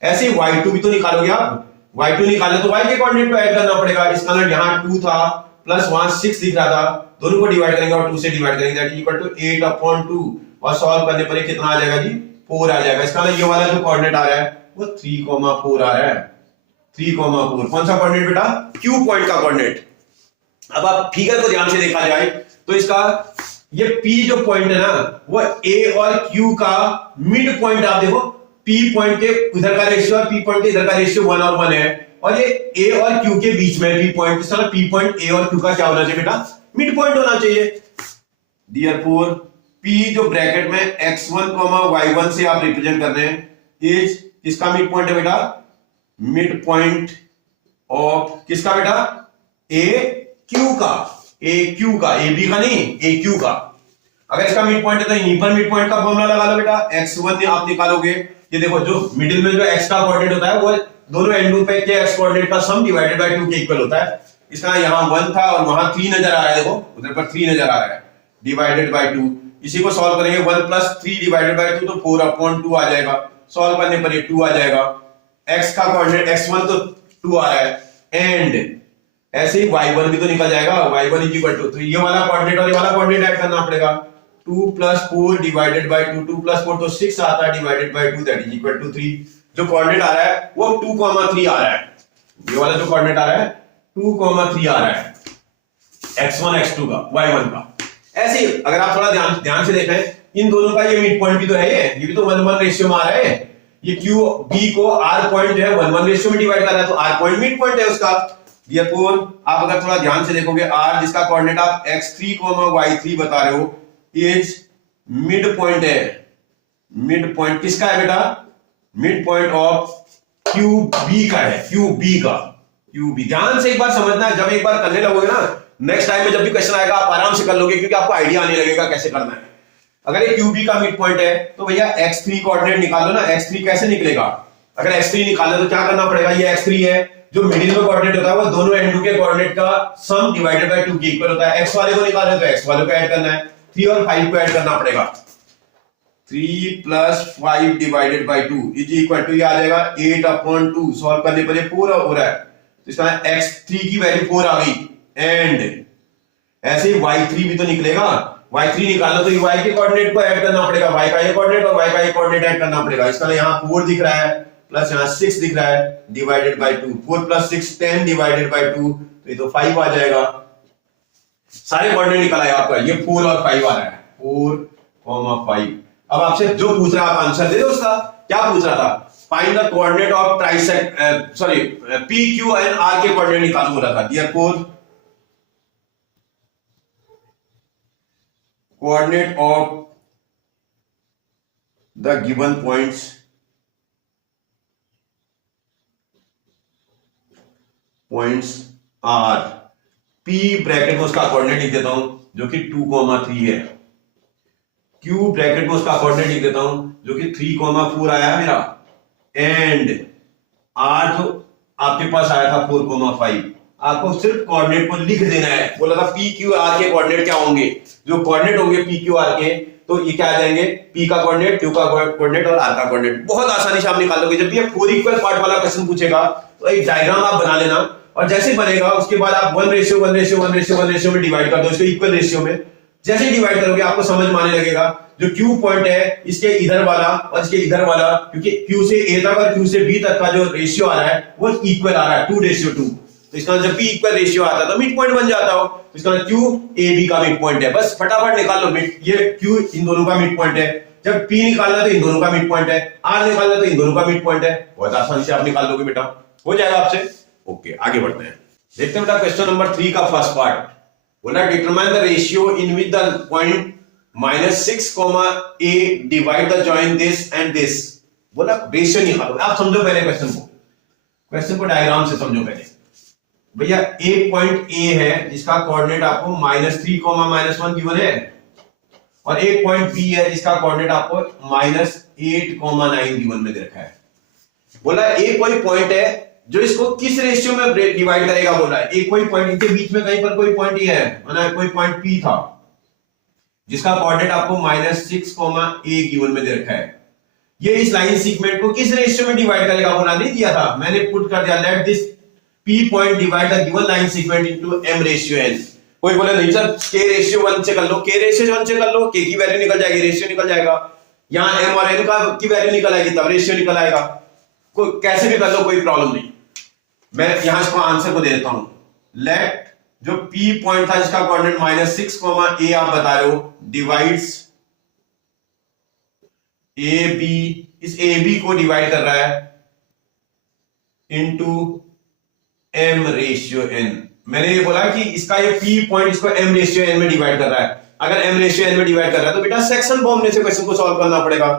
ऐसे y2 भी तो निकालोगे आप, y2 निकाले तो y के कोऑर्डिनेट को ऐड करना पड़ेगा। इसका मतलब यहां 2 था प्लस वहां 6 दिख रहा था, दोनों को डिवाइड करेंगे और 2 से डिवाइड करेंगे, दैट इज इक्वल टू 8/2, और सॉल्व करने पर कितना आ जाएगा जी? 4 आ जाएगा। इसका मतलब ये वाला जो कोऑर्डिनेट आ रहा है वो 3,4 आ रहा है। 3,4 कौन सा कोऑर्डिनेट बेटा? Q पॉइंट का कोऑर्डिनेट। अब आप फिगर को ध्यान से देखा जाए तो इसका ये P जो पॉइंट है ना वो A और Q का मिड पॉइंट, आप देखो P पॉइंट के इधर का रेशियो और P पॉइंट के इधर का रेशियो 1 और 1 है, और ये A और Q के बीच में P पॉइंट, इस तरह P पॉइंट A और Q का क्या होना चाहिए बेटा? मिड पॉइंट होना चाहिए। देयरफॉर P जो ब्रैकेट में x1, y1 से आप रिप्रेजेंट कर रहे हैं, इज किसका मिड पॉइंट है बेटा? मिड पॉइंट ऑफ किसका बेटा? AQ का, AQ का, AB का नहीं, AQ का। अगर इसका मिड पॉइंट है तो यहीं पर मिड पॉइंट का फॉर्मूला लगा लो बेटा। x1 आप निकालोगे, ये देखो जो मिडिल में जो x का कोऑर्डिनेट होता है वो दोनों एंडों पे के x कोऑर्डिनेट का सम डिवाइडेड बाय 2 के इक्वल होता है। इसका यहां 1 था और वहां 3 नजर आ रहा है, देखो उधर पर 3 नजर आ रहा है, डिवाइडेड बाय 2। इसी को सॉल्व करेंगे 1 प्लस 3 डिवाइडेड बाय 2 तो 4/2 आ जाएगा। सॉल्व करने पर ये 2 आ जाएगा। x का कोऑर्डिनेट x1 तो 2 आ रहा है एंड ऐसे ही y1 भी तो निकल जाएगा। y1 इज इक्वल टू, तो ये वाला कोऑर्डिनेट और ये वाला कोऑर्डिनेट ऐड करना पड़ेगा। 2 प्लस 4 डिवाइडेड बाय 2, 2 प्लस 4 तो 6 आता है divided by 2 that is equal to 3। जो कोऑर्डिनेट आ रहा है वो 2,3 आ रहा है। ये वाला जो कोऑर्डिनेट आ रहा है 2,3 आ रहा है x1 x2 का y1 का। ऐसे ही अगर आप थोड़ा ध्यान से देखें इन दोनों का ये मिड पॉइंट भी तो है, ये भी तो 1:1 रेशियो में आ रहा है। ये क्यू बी को आर पॉइंट जो है 1:1 रेशियो में डिवाइड कर रहा है तो आर पॉइंट मिड पॉइंट है उसका। Therefore, आप अगर थोड़ा ध्यान से देखोगे r जिसका कोऑर्डिनेट आप x3, y3 बता रहे हो इज मिड पॉइंट है। मिड पॉइंट किसका है बेटा? Mid point of Q B का है, क्यू बी का। क्यू बी ध्यान से एक बार समझना है, जब एक बार करने लगोगे ना नेक्स्ट टाइम में जब भी क्वेश्चन आएगा आप आराम से कर लोगे क्योंकि आपको आइडिया आने लगेगा कैसे करना है। अगर ये क्यू बी का मिड पॉइंट है तो भैया x3 कोऑर्डिनेट निकालो ना। x3 कैसे निकलेगा? अगर x3 निकालना तो क्या करना पड़ेगा? ये x3 है, जो मिडिल में कोऑर्डिनेट होता है वो दोनों एंड के कोऑर्डिनेट का सम डिवाइडेड बाय 2 के इक्वल होता है। x वाले को निकालना है तो x वाले को ऐड करना है, 3 और 5 को ऐड करना पड़ेगा। 3 plus 5 divided by 2 is equal to, ये आ जाएगा 8/2। सॉल्व करने पर ये पूरा हो रहा है तो इसका x3 की वैल्यू 4 आ गई एंड ऐसे ही y3 भी तो निकलेगा। y3 निकालना तो y के कोऑर्डिनेट को ऐड करना पड़ेगा, y का ये कोऑर्डिनेट और y का ये कोऑर्डिनेट ऐड करना पड़ेगा। इसका यहाँ 4 दिख रहा है प्लस यहाँ 6 दिख रहा है divided by 2। 4 plus 6 10 divided by 2 तो ये तो 5 आ जाएगा। सारे कोऑर्डिनेट निकल आया आपका, ये 4 और 5 आ रहा है, 4,5। अब आपसे जो पूछ रहा है आप आंसर दे दो उसका। क्या पूछ रहा था? Find the coordinate of trisect sorry p q and r के कोऑर्डिनेट निकालो बोला था। Therefore, coordinate of the given points are p bracket में उसका कोऑर्डिनेट लिख देता हूं जो कि 2,3 है। q ब्रैकेट में उसका कोऑर्डिनेट लिख देता हूं जो कि 3,4 आया है मेरा एंड r जो आपके पास आया था 4,5। आपको सिर्फ कोऑर्डिनेट को लिख देना है। बोला था पी क्यू आर के कोऑर्डिनेट क्या होंगे? जो कोऑर्डिनेट होंगे पी क्यू आर के तो ये क्या आ जाएंगे? पी का कोऑर्डिनेट, क्यू का कोऑर्डिनेट और आर का कोऑर्डिनेट। बहुत आसानी से आप निकाल लोगे। जब भी आप 4 इक्वल पार्ट वाला क्वेश्चन पूछेगा तो एक डायग्राम आप बना लेना और जैसे बनेगा उसके बाद आप 1:1:1:1:1 में डिवाइड कर दो इसको इक्वल रेशियो में। जैसे ही डिवाइड करोगे आपको समझ में आने लगेगा जो क्यू पॉइंट है इसके इधर वाला और इसके इधर वाला, क्योंकि क्यू से ए तक और क्यू से बी तक का जो रेशियो आ रहा है वो इक्वल आ रहा है 2:2। तो इसका जब भी इक्वल रेशियो आता है तो मिड पॉइंट बन जाता हो। तो इसका क्यू ए बी का मिड पॉइंट है। बस फटाफट निकाल लो मिड, ये क्यू इन दोनों का मिड पॉइंट है। जब पी निकालना तो इन दोनों का मिड पॉइंट है, आर निकालना तो इन दोनों का मिड पॉइंट है। बहुत आसानी से आप निकाल लोगे बेटा, हो जाएगा आपसे। ओके आगे बढ़ते हैं, देखते हैं बेटा क्वेश्चन नंबर 3 का फर्स्ट पार्ट। बोला determine the ratio in which the point -6, a divide the join this and this. बोला रेशियो निकालो। आप समझो पहले क्वेश्चन को डायग्राम से समझो पहले। भैया एक पॉइंट ए है जिसका कोऑर्डिनेट आपको -3, -1 गिवन है और एक पॉइंट बी है जिसका कोऑर्डिनेट आपको -8, 9 गिवन में दे रखा है। बोला एक कोई पॉइंट है जो इसको किस रेशियो में डिवाइड करेगा। बोला एक कोई पॉइंट, इनके बीच में कहीं पर कोई पॉइंट ये है, मतलब कोई पॉइंट पी था जिसका कोऑर्डिनेट आपको -6, a गिवन में दे रखा है। ये इस लाइन सेगमेंट को किस रेशियो में डिवाइड करेगा बोला नहीं दिया था, मैंने पुट कर दिया। Let this p point divide the given line segment into m/n। कोई बोले नहीं सर k/1 से कर लो, k/1 से कर लो, k की वैल्यू निकल जाएगी, रेशियो निकल जाएगा। यहाँ m और n का की वैल्यू निकल आएगी तब रेशियो निकल आएगा। कोई कैसे भी कर लो, कोई प्रॉब्लम नहीं। मैं यहां इसको आंसर को दे देता हूं। लेट जो p पॉइंट था जिसका कोऑर्डिनेट -6, a आप बता रहे हो डिवाइड्स ab, इस ab को डिवाइड कर रहा है इनटू m/n। मैंने ये बोला कि इसका ये p पॉइंट इसको m/n में डिवाइड कर रहा है। अगर m/n में डिवाइड कर रहा है तो बेटा सेक्शन फॉर्मूले से क्वेश्चन को सॉल्व करना पड़ेगा।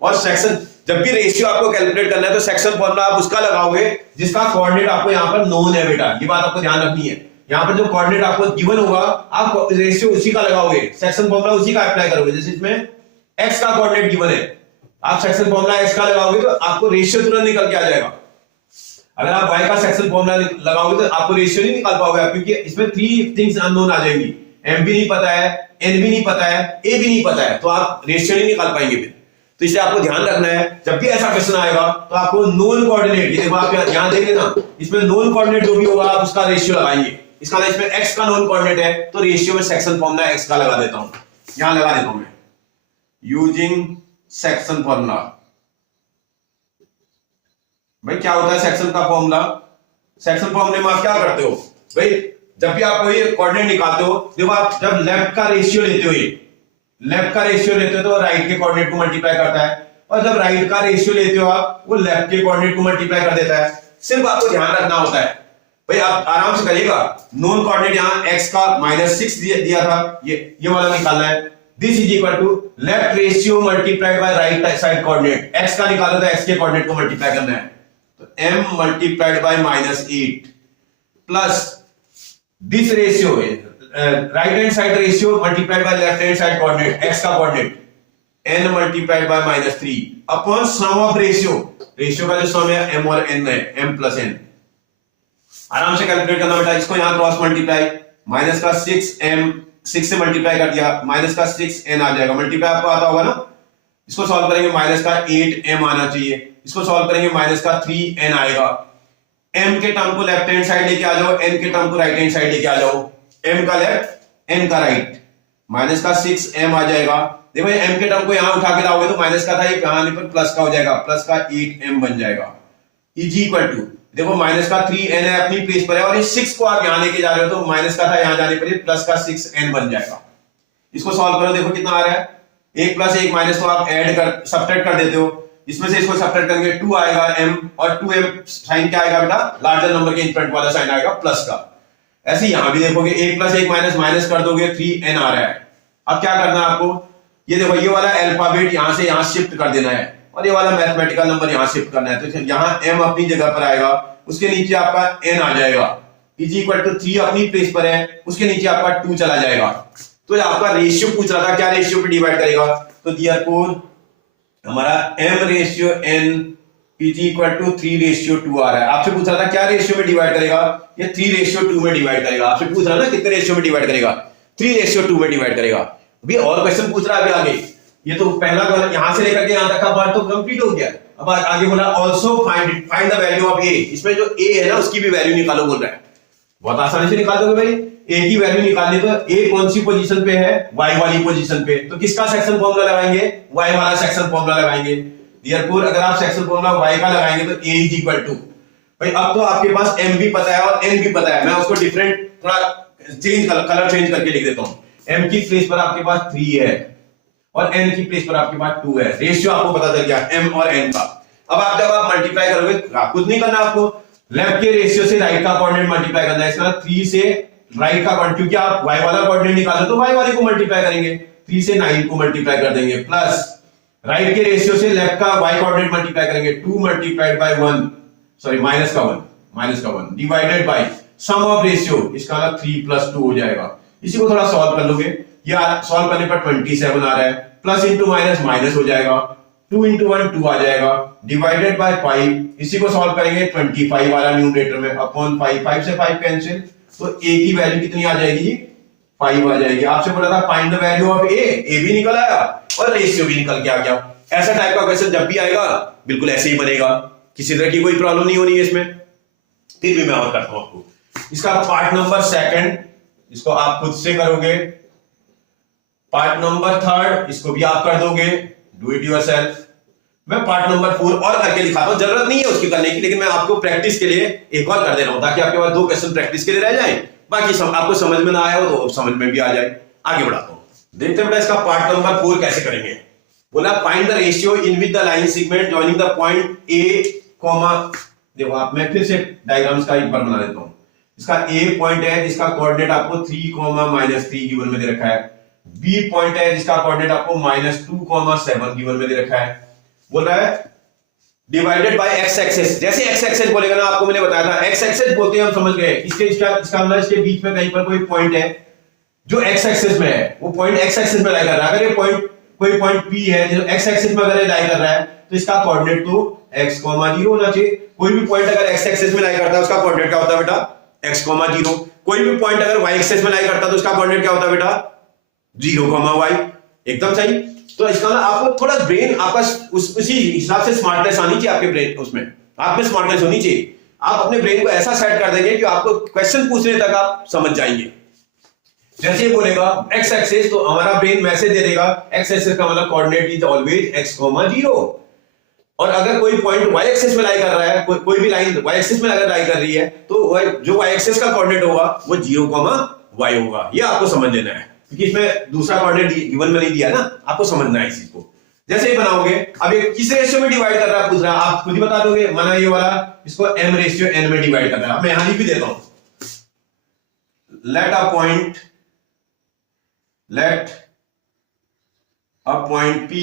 और सेक्शन जब भी रेशियो आपको कैलकुलेट करना है तो सेक्शन फॉर्मूला आप उसका लगाओगे जिसका कोऑर्डिनेट आपको यहाँ पर नोन है बेटा। ये बात आपको ध्यान रखनी है। यहाँ पर जो कोऑर्डिनेट आपको गिवन होगा आप रेशियो उसी का लगाओगे, सेक्शन फॉर्मूला उसी का अप्लाई करोगे। जैसे इसमें x का कोऑर्डिनेट गिवन है, आप सेक्शन फॉर्मूला x का लगाओगे तो आपको रेशियो तुरंत निकल के आ जाएगा। अगर आप y का सेक्शन फॉर्मूला लगाओगे तो आपको रेशियो नहीं निकाल पाओगे, क्योंकि इसमें 3 थिंग्स अननोन आ जाएंगी। m भी नहीं पता है, n भी नहीं पता है, a भी नहीं पता है, तो आप रेशियो नहीं निकाल पाएंगे फिर। तो इसलिए आपको ध्यान रखना है जब भी ऐसा क्वेश्चन आएगा तो आपको नोन कोऑर्डिनेट, ये देखो आप यहां देखेंगे ना, इसमें नोन कोऑर्डिनेट जो भी होगा आप उसका रेशियो लगाएंगे। इसका इसमें x का नोन कोऑर्डिनेट है तो रेशियो में सेक्शन फॉर्मूला x का लगा देता हूं, यहां लगा देता हूं मैं यूजिंग सेक्शन फॉर्मूला। भाई क्या होता है सेक्शन का फॉर्मूला? सेक्शन फॉर्मूले में आप क्या करते हो भाई, जब भी आप कोई कोऑर्डिनेट निकालते हो, देखो आप जब लेफ्ट का रेशियो लेते हो, लेफ्ट का रेशियो लेते हो तो राइट के कोऑर्डिनेट को मल्टीप्लाई करता है, और जब राइट का रेशियो लेते हो आप वो लेफ्ट के कोऑर्डिनेट को मल्टीप्लाई कर देता है। सिर्फ आपको ध्यान रखना होता है भाई, आप आराम से करिएगा। नोन कोऑर्डिनेट यहां x का -6 दिया था, ये वाला निकालना है। This is equal to left ratio multiplied by right side coordinate. x का निकाला तो x के कोऑर्डिनेट को मल्टीप्लाई करना है, तो m multiplied by -8 plus this ratio right hand side ratio multiplied by left hand side coordinate, x का coordinate n multiplied by -3 upon sum of ratio, ratio का जो सम है m और n है, m प्लस n। आराम से calculate करना बेटा, इसको यहां क्रॉस मल्टीप्लाई, माइनस का 6m 6 से मल्टीप्लाई कर दिया, माइनस का 6n आ जाएगा, मल्टीप्लाई आपको आता होगा ना। इसको सॉल्व करेंगे माइनस का 8m आना चाहिए, इसको सॉल्व करेंगे माइनस का 3n आएगा। m के टर्म को लेफ्ट हैंड साइड लेके आ जाओ, n के टर्म को राइट हैंड साइड लेके आ जाओ, m का लेफ्ट n का राइट, माइनस का 6m आ जाएगा। देखो ये m के टर्म को यहां उठा के लाओगे तो माइनस का था, ये यहां आने पर प्लस का हो जाएगा, प्लस का 8m बन जाएगा। इज इक्वल टू देखो माइनस का 3n है अपनी प्लेस पर है, और ये 6 को आप यहां लेके जा रहे हो तो माइनस का था यहां जाने पर ये प्लस का 6n बन जाएगा। इसको सॉल्व करो, देखो कितना आ रहा है, 1 प्लस 1 माइनस, तो आप ऐड कर सब्ट्रैक्ट कर देते हो, इसमें से इसको सब्ट्रैक्ट करेंगे 2 आएगा m, और 2m साइन क्या आएगा बेटा, लार्जर नंबर के इन फ्रंट वाला साइन आएगा प्लस का। ऐसे यहां भी देखोगे 1 प्लस 1 माइनस माइनस कर दोगे 3n आ रहा है। अब क्या करना है आपको, ये देखो ये वाला अल्फाबेट यहां से यहां शिफ्ट कर देना है, और ये वाला मैथमेटिकल नंबर यहां शिफ्ट करना है। तो यहां m अपनी जगह पर आएगा, उसके नीचे आपका n आ जाएगा, इज इक्वल टू 3 अपनी प्लेस पर है, उसके नीचे आपका 2 चला जाएगा। तो ये आपका रेशियो पूछ रहा था, क्या रेशियो पे डिवाइड करेगा, तो देयरफॉर हमारा m ratio n is equal to 3 ratio 2 आ रहा है। आपसे पूछ रहा था क्या रेशियो में डिवाइड करेगा, ये 3 रेशियो 2 में डिवाइड करेगा। आपसे पूछ रहा है ना कितने रेशियो में डिवाइड करेगा, 3 रेशियो 2 में डिवाइड करेगा। अभी और क्वेश्चन पूछ रहा है अभी आगे, ये तो पहला यहां से लेकर के यहां तक का पार्ट तो कंप्लीट हो गया। अब आगे बोला also find the value of a, इसमें जो a है ना उसकी भी वैल्यू निकालो बोल रहा है। बहुत आसानी से निकाल दोगे भाई, a की वैल्यू निकालने पर a कौन सी पोजीशन पे है, y वाली पोजीशन पे, तो किसका सेक्शन फॉर्मूला लगाएंगे, y वाला सेक्शन फॉर्मूला लगाएंगे। देयरफॉर अगर आप सेक्शन फॉर्मूला y का लगाएंगे तो a इज इक्वल टू, भाई अब तो आपके पास m भी पता है और n भी पता है, मैं उसको डिफरेंट थोड़ा चेंज कलर चेंज करके लिख देता हूं। m की प्लेस पर आपके पास 3 है और n की प्लेस पर आपके पास 2 है, रेशियो आपको पता चल गया m और n का। अब आप जब आप मल्टीप्लाई करोगे कुछ नहीं करना आपको, लेफ्ट के रेशियो से राइट का कोऑर्डिनेट मल्टीप्लाई करना है। इसका 3 से राइट का कोऑर्डिनेट, क्योंकि आप y वाला कोऑर्डिनेट निकालो तो y वाले को मल्टीप्लाई करेंगे, 3 से 9 को मल्टीप्लाई कर देंगे, प्लस राइट के रेशियो से लेफ्ट का y कोऑर्डिनेट मल्टीप्लाई करेंगे, 2 मल्टीप्लाइड बाय 1, सॉरी माइनस का 1 divided by sum of ratio, इसका 3 प्लस 2 हो जाएगा। इसी को थोड़ा सॉल्व कर लोगे, या सॉल्व करने पर 27 आ रहा है, प्लस इंटू माइनस माइनस हो जाएगा, 2 इंटू 1 2 आ जाएगा, डिवाइडेड बाय 5, इसी को सॉल्व करेंगे 25 वाला न्यूमरेटर में, अपॉन 5 से 5 कैंसिल, तो a की वैल्यू कितनी आ जाएगी जी, 5 आ जाएगी। आपसे बोला था find the value of a भी निकल आया और रेशियो भी निकल के आ गया। ऐसा टाइप का क्वेश्चन जब भी आएगा बिल्कुल ऐसे ही बनेगा, किसी तरह की कोई प्रॉब्लम नहीं होनी है इसमें। फिर भी मैं और करता हूं आपको इसका पार्ट नंबर 2, इसको आप खुद से करोगे, पार्ट नंबर 3 इसको भी आप कर दोगे, डू इट योरसेल्फ। मैं पार्ट नंबर 4 और करके दिखाता हूं, जरूरत नहीं है उसकी करने की, लेकिन मैं आपको प्रैक्टिस के लिए एक और कर दे रहा हूं ताकि आपके पास 2 क्वेश्चन प्रैक्टिस के लिए रह जाएं, बाकी आपको समझ में ना आया हो तो समझ में भी आ जाए। आगे बढ़ाता हूं, देखते हैं बेटा इसका पार्ट नंबर 4 कैसे करेंगे। बोला find the ratio in with the line segment joining the point a comma, देखो आप मैं फिर से डायग्राम्स का एक बार बना देता हूं। इसका a पॉइंट है जिसका कोऑर्डिनेट आपको 3, -3 गिवन में दे रखा है, b पॉइंट है जिसका कोऑर्डिनेट आपको -2, 7 गिवन में दे रखा है। बोल रहा है डिवाइडेड बाय x एक्सिस, जैसे x एक्सिस बोलेगा ना, आपको मैंने बताया था x एक्सिस बोलते हैं हम समझ गए, इसका मतलब इसके बीच में कहीं पर कोई पॉइंट है जो x एक्सिस में है, वो पॉइंट x एक्सिस में लाई कर रहा है। अगर ये पॉइंट कोई पॉइंट P है जो x एक्सिस में अगर लाई कर रहा है तो इसका कोऑर्डिनेट तो x, 0 होना चाहिए। कोई भी पॉइंट अगर x एक्सिस में लाई करता है उसका कोऑर्डिनेट क्या होता है बेटा, एक्स कॉमा जीरो। कोई भी पॉइंट अगर वाई एक्सेस में लाई करता तो उसका कोऑर्डिनेट क्या होता है बेटा, 0 कॉमा वाई। एकदम सही। तो इसका ना आपको थोड़ा ब्रेन आपका उसी हिसाब से स्मार्टनेस आनी चाहिए आपके ब्रेन, उसमें आप में स्मार्टनेस होनी चाहिए। आप अपने ब्रेन को ऐसा सेट कर देंगे कि आपको क्वेश्चन पूछने तक आप समझ जाएंगे। जैसे ही बोलेगा एक्स एक्सेस तो हमारा ब्रेन मैसेज दे देगा एक्स एक्सेस का मतलब coordinate is always x comma zero. और अगर कोई पॉइंट वाई एक्सेस में लाई कर रहा है, कोई भी लाइन वाई एक्सेस में अगर लाई कर रही है तो जो वाई एक्सेस का कोऑर्डिनेट होगा वो 0 कॉमा वाई होगा। ये आपको समझ लेना है क्योंकि इसमें दूसरा कोऑर्डिनेट गिवन में नहीं दिया ना, आपको समझना है इस चीज को। जैसे ही बनाओगे, अब ये किस रेशियो में डिवाइड कर रहा है पूछ रहा है, आप खुद ही बता दोगे। माना ये वाला इसको m रेशियो n में डिवाइड कर रहा है। मैं यहां लिख भी देता हूं, लेट अ पॉइंट P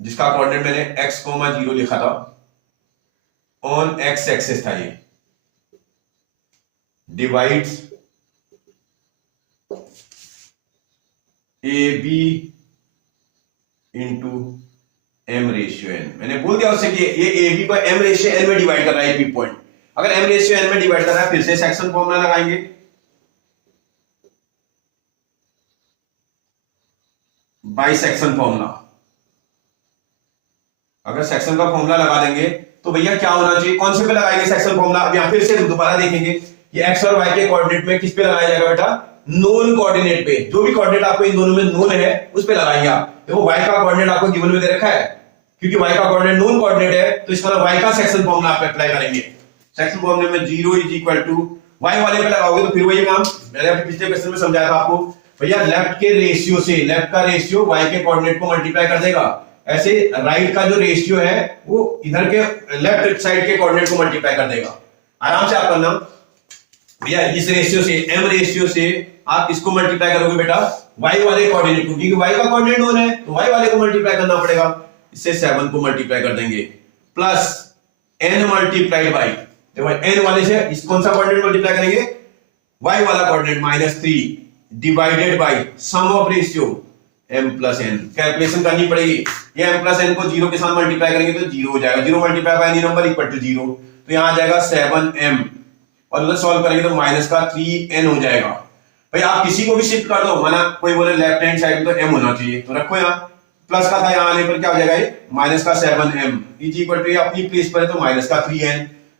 जिसका कोऑर्डिनेट मैंने x, 0 लिखा था, ऑन x एक्सिस था, ये divides AB into m ratio n। मैंने बोल दिया उससे कि ये AB को m रेशियो n में डिवाइड कर रहा है। पॉइंट अगर m रेशियो n में डिवाइड कर रहा है, फिर से सेक्शन फॉर्मूला लगाएंगे। बाई सेक्शन फॉर्मूला, अगर सेक्शन का फॉर्मूला लगा देंगे तो भैया क्या होना चाहिए, कौन से पे लगाएंगे सेक्शन फॉर्मूला। अब यहां फिर से दोबारा देखेंगे कि x और y के कोऑर्डिनेट में किस पे लगाया जाएगा बेटा, नोन कोऑर्डिनेट पे। जो भी कोऑर्डिनेट आपको इन दोनों में नोन है उस पे लगाएंगे आप। देखो y का कोऑर्डिनेट आपको गिवन में दे रखा है, क्योंकि y का कोऑर्डिनेट नोन कोऑर्डिनेट है तो इसका y का सेक्शन फॉर्मूला आप अप्लाई करेंगे। सेक्शन फॉर्मूले में 0 इज इक्वल टू y वाले पे लगाओगे तो फिर वही काम मैंने पिछले क्वेश्चन में समझाया था आपको। भैया लेफ्ट के रेशियो से, लेफ्ट का रेशियो y के कोऑर्डिनेट को मल्टीप्लाई कर देगा, ऐसे राइट का जो रेशियो है वो इधर के लेफ्ट साइड के कोऑर्डिनेट को मल्टीप्लाई कर देगा। आराम से आप करना भैया, इस रेशियो से m रेशियो से आप इसको मल्टीप्लाई करोगे बेटा y वाले कोऑर्डिनेट को, क्योंकि y का कोऑर्डिनेट नोन है तो y वाले को मल्टीप्लाई करना पड़ेगा। इससे 7 को मल्टीप्लाई कर देंगे प्लस n मल्टीप्लाई बाई, देखो n वाले से इस कौन सा कोऑर्डिनेट मल्टीप्लाई करेंगे, y वाला coordinate -3 divided by sum of ratio m plus n। Calculation करनी पड़ेगी, ये m प्लस n को 0 के साथ मल्टीप्लाई करेंगे तो 0 हो जाएगा। 0 multiply by any number equal to 0, तो यहां आ जाएगा 7m और उधर सॉल्व करेंगे तो माइनस का 3n हो जाएगा। भाई आप किसी को भी शिफ्ट कर दो, माना कोई बोले लेफ्ट हैंड साइड में तो m होना चाहिए तो रखो यहाँ, प्लस का था यहाँ आने पर क्या हो जाएगा, ये माइनस का 7m इज इक्वल टू, ये अपनी प्लेस पर है तो माइनस का 3n।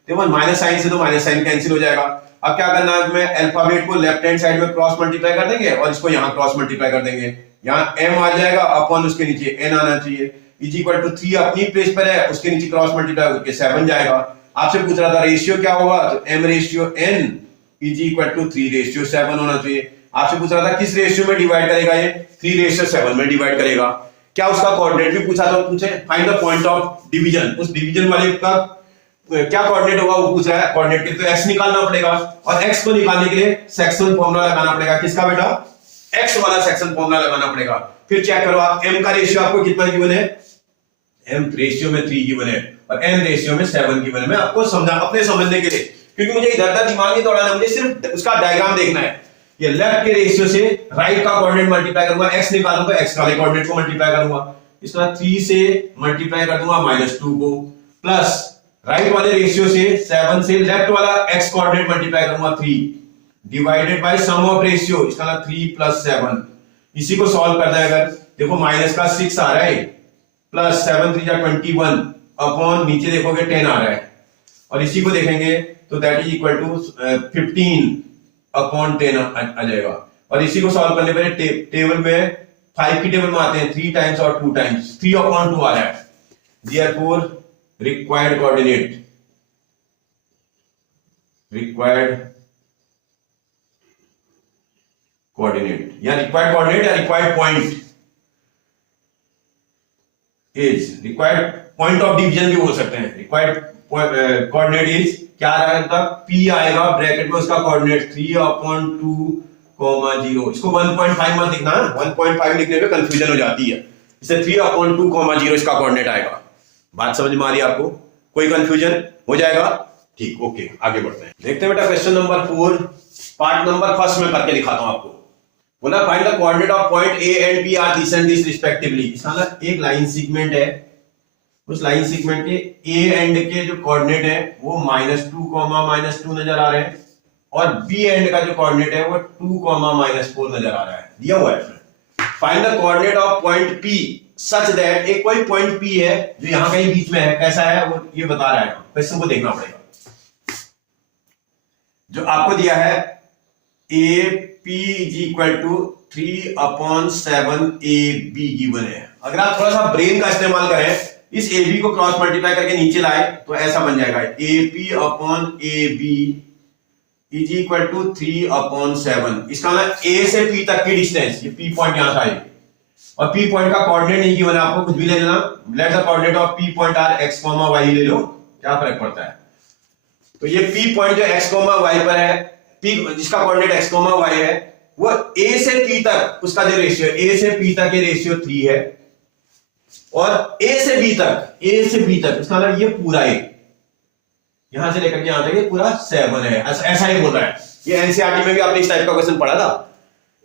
देखो माइनस साइन से तो माइनस साइन कैंसिल हो जाएगा। अब क्या करना है, मैं अल्फाबेट को लेफ्ट हैंड साइड में क्रॉस मल्टीप्लाई कर देंगे और इसको यहाँ क्रॉस मल्टीप्लाई कर देंगे। यहाँ m आ जाएगा अपॉन उसके नीचे n आना चाहिए, इज इक्वल टू 3 अपनी प्लेस पर है, उसके नीचे क्रॉस मल्टीप्लाई करके 7 जाएगा। आपसे पूछ रहा था रेशियो क्या होगा, तो m ratio n is equal to 3 ratio 7 होना चाहिए। आपसे पूछ रहा था किस रेशियो में डिवाइड करेगा, ये 3 रेशियो 7 में डिवाइड करेगा। क्या उसका कोऑर्डिनेट भी पूछा था तुमसे, find the point of division. उस डिवीजन वाले का क्या कोऑर्डिनेट होगा वो पूछ रहा है, कोऑर्डिनेट के तो x निकालना पड़ेगा और x को निकालने के लिए सेक्शन फॉर्मूला लगाना पड़ेगा। किसका बेटा, x वाला सेक्शन फॉर्मूला लगाना पड़ेगा। फिर चेक करो आप, m का रेशियो आपको कितना गिवन है, m रेशियो में 3 गिवन है और n रेशियो में 7 गिवन है। मैं आपको समझा अपने समझने के लिए, क्योंकि मुझे इधर उधर दिमाग नहीं दौड़ाना, मुझे सिर्फ उसका डायग्राम देखना है। ये लेफ्ट के रेशियो से राइट का कोऑर्डिनेट मल्टीप्लाई करूंगा, x निकालूंगा, x वाले कोऑर्डिनेट को मल्टीप्लाई करूंगा, इसका 3 से मल्टीप्लाई कर दूंगा -2 को, प्लस राइट वाले रेशियो से 7 से लेफ्ट वाला x कोऑर्डिनेट मल्टीप्लाई करूंगा 3 divided by sum of ratio, इसका 3 + 7। इसी को सॉल्व करना है, अगर देखो माइनस का 6 आ रहा है प्लस 7 3 जा 21 अपॉन नीचे देखोगे 10 आ रहा है और इसी को देखेंगे तो that is equal to 15 upon 10 आ जाएगा। और इसी को सॉल्व करने पर टेबल में 5 की टेबल में आते हैं 3 टाइम्स और 2 टाइम्स, 3/2 आ रहा है। देयरफॉर रिक्वायर्ड कोऑर्डिनेट या रिक्वायर्ड कोऑर्डिनेट या required point is, required point of division भी बोल सकते हैं। रिक्वायर्ड कोऑर्डिनेट इज क्या आएगा, p आएगा ब्रैकेट में उसका कोऑर्डिनेट 3/2, 0। इसको 1.5 मत लिखना, 1.5 लिखने पे कंफ्यूजन हो जाती है, इसे 3/2, 0 इसका कोऑर्डिनेट आएगा। बात समझ में आ रही है आपको, कोई कंफ्यूजन हो जाएगा, ठीक, ओके आगे बढ़ते हैं। देखते हैं बेटा question number 4 part number first में करके दिखाता हूं आपको। बोला find the coordinate of point a and b are this and this respectively. इसका एक लाइन सेगमेंट है उस लाइन सेगमेंट के ए एंड के जो कोऑर्डिनेट है वो -2, -2 नजर आ रहे हैं, और बी एंड का जो कोऑर्डिनेट है वो 2, -4 नजर आ रहा है, दिया हुआ है। Find the coordinate of point P such that, एक कोई पॉइंट पी है जो यहां कहीं बीच में है, कैसा है वो ये बता रहा है, क्वेश्चन को देखना पड़ेगा। जो आपको दिया है A P is equal to 3/7 A B given है। अगर आप थोड़ा सा ब्रेन का इस्तेमाल करें, इस ए बी को क्रॉस मल्टीप्लाई करके नीचे लाए तो ऐसा बन जाएगा A P upon A B is equal to 3/7। इसका मतलब ए से पी तक की डिस्टेंस, ये पी पॉइंट यहां था ये, और पी पॉइंट का कोऑर्डिनेट नहीं गिवन है, आपको कुछ भी ले लेना, let the coordinate of P point are x, y ले लो, क्या फर्क पड़ता है। तो ये पी पॉइंट जो x, y पर है, पी जिसका कोऑर्डिनेट x, y है, वो a से p तक उसका जो रेशियो, a से p तक ये रेशियो 3 है, और a से b तक उसका मतलब ये पूरा a, यहां से लेकर के यहां तक ये पूरा 7 है, ऐसा ही बोल रहा है। ये एनसीईआरटी में भी आपने इस टाइप का क्वेश्चन पढ़ा था,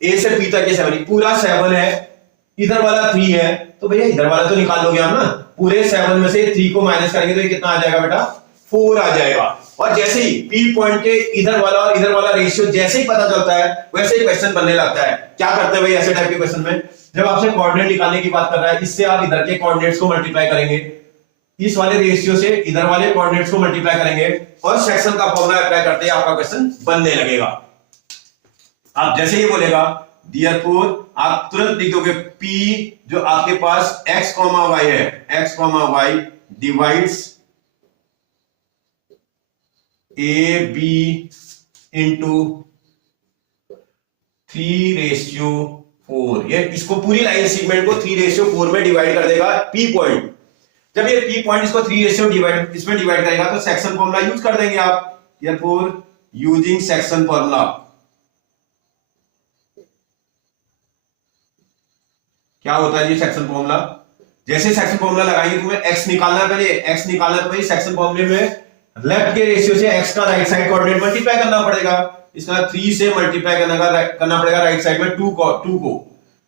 a से p तक ये 7, पूरा 7 है, इधर वाला 3 है, तो भैया इधर वाला तो निकाल लोगे आप ना, पूरे 7 में से 3 को माइनस करेंगे तो ये कितना आ जाएगा बेटा, 4 आ जाएगा। और जैसे ही पी पॉइंट के इधर वाला और इधर वाला रेशियो जैसे ही पता चलता है, वैसे ही क्वेश्चन बनने लगता है। क्या करते हैं भाई ऐसे टाइप के क्वेश्चन में, जब आपसे कोऑर्डिनेट निकालने की बात कर रहा है, इससे आप इधर के कोऑर्डिनेट्स को मल्टीप्लाई करेंगे, इस वाले रेशियो से इधर वाले कोऑर्डिनेट्स को मल्टीप्लाई करेंगे, और सेक्शन का फॉर्मूला अप्लाई करते ही आपका क्वेश्चन बनने लगेगा। आप जैसे ही बोलेगा Therefore, आप तुरंत लिख दोगे P जो आपके पास x, y है, x, y divides A B into 3/4। ये इसको पूरी लाइन सेगमेंट को 3/4 में डिवाइड कर देगा P पॉइंट। जब ये P पॉइंट इसको 3/4 इसमें डिवाइड करेगा तो सेक्शन फॉर्मूला यूज कर देंगे आप। Therefore, यूजिंग सेक्शन फॉर्मूला, क्या होता है जी सेक्शन फॉर्मूला, जैसे सेक्शन फॉर्मूला लगाएंगे तुम्हें x निकालना है, पहले x निकालना है तो भाई सेक्शन फॉर्मूले में लेफ्ट के रेशियो से x का राइट साइड कोऑर्डिनेट मल्टीप्लाई करना पड़ेगा। इसका 3 से मल्टीप्लाई करना पड़ेगा राइट साइड में 2 को,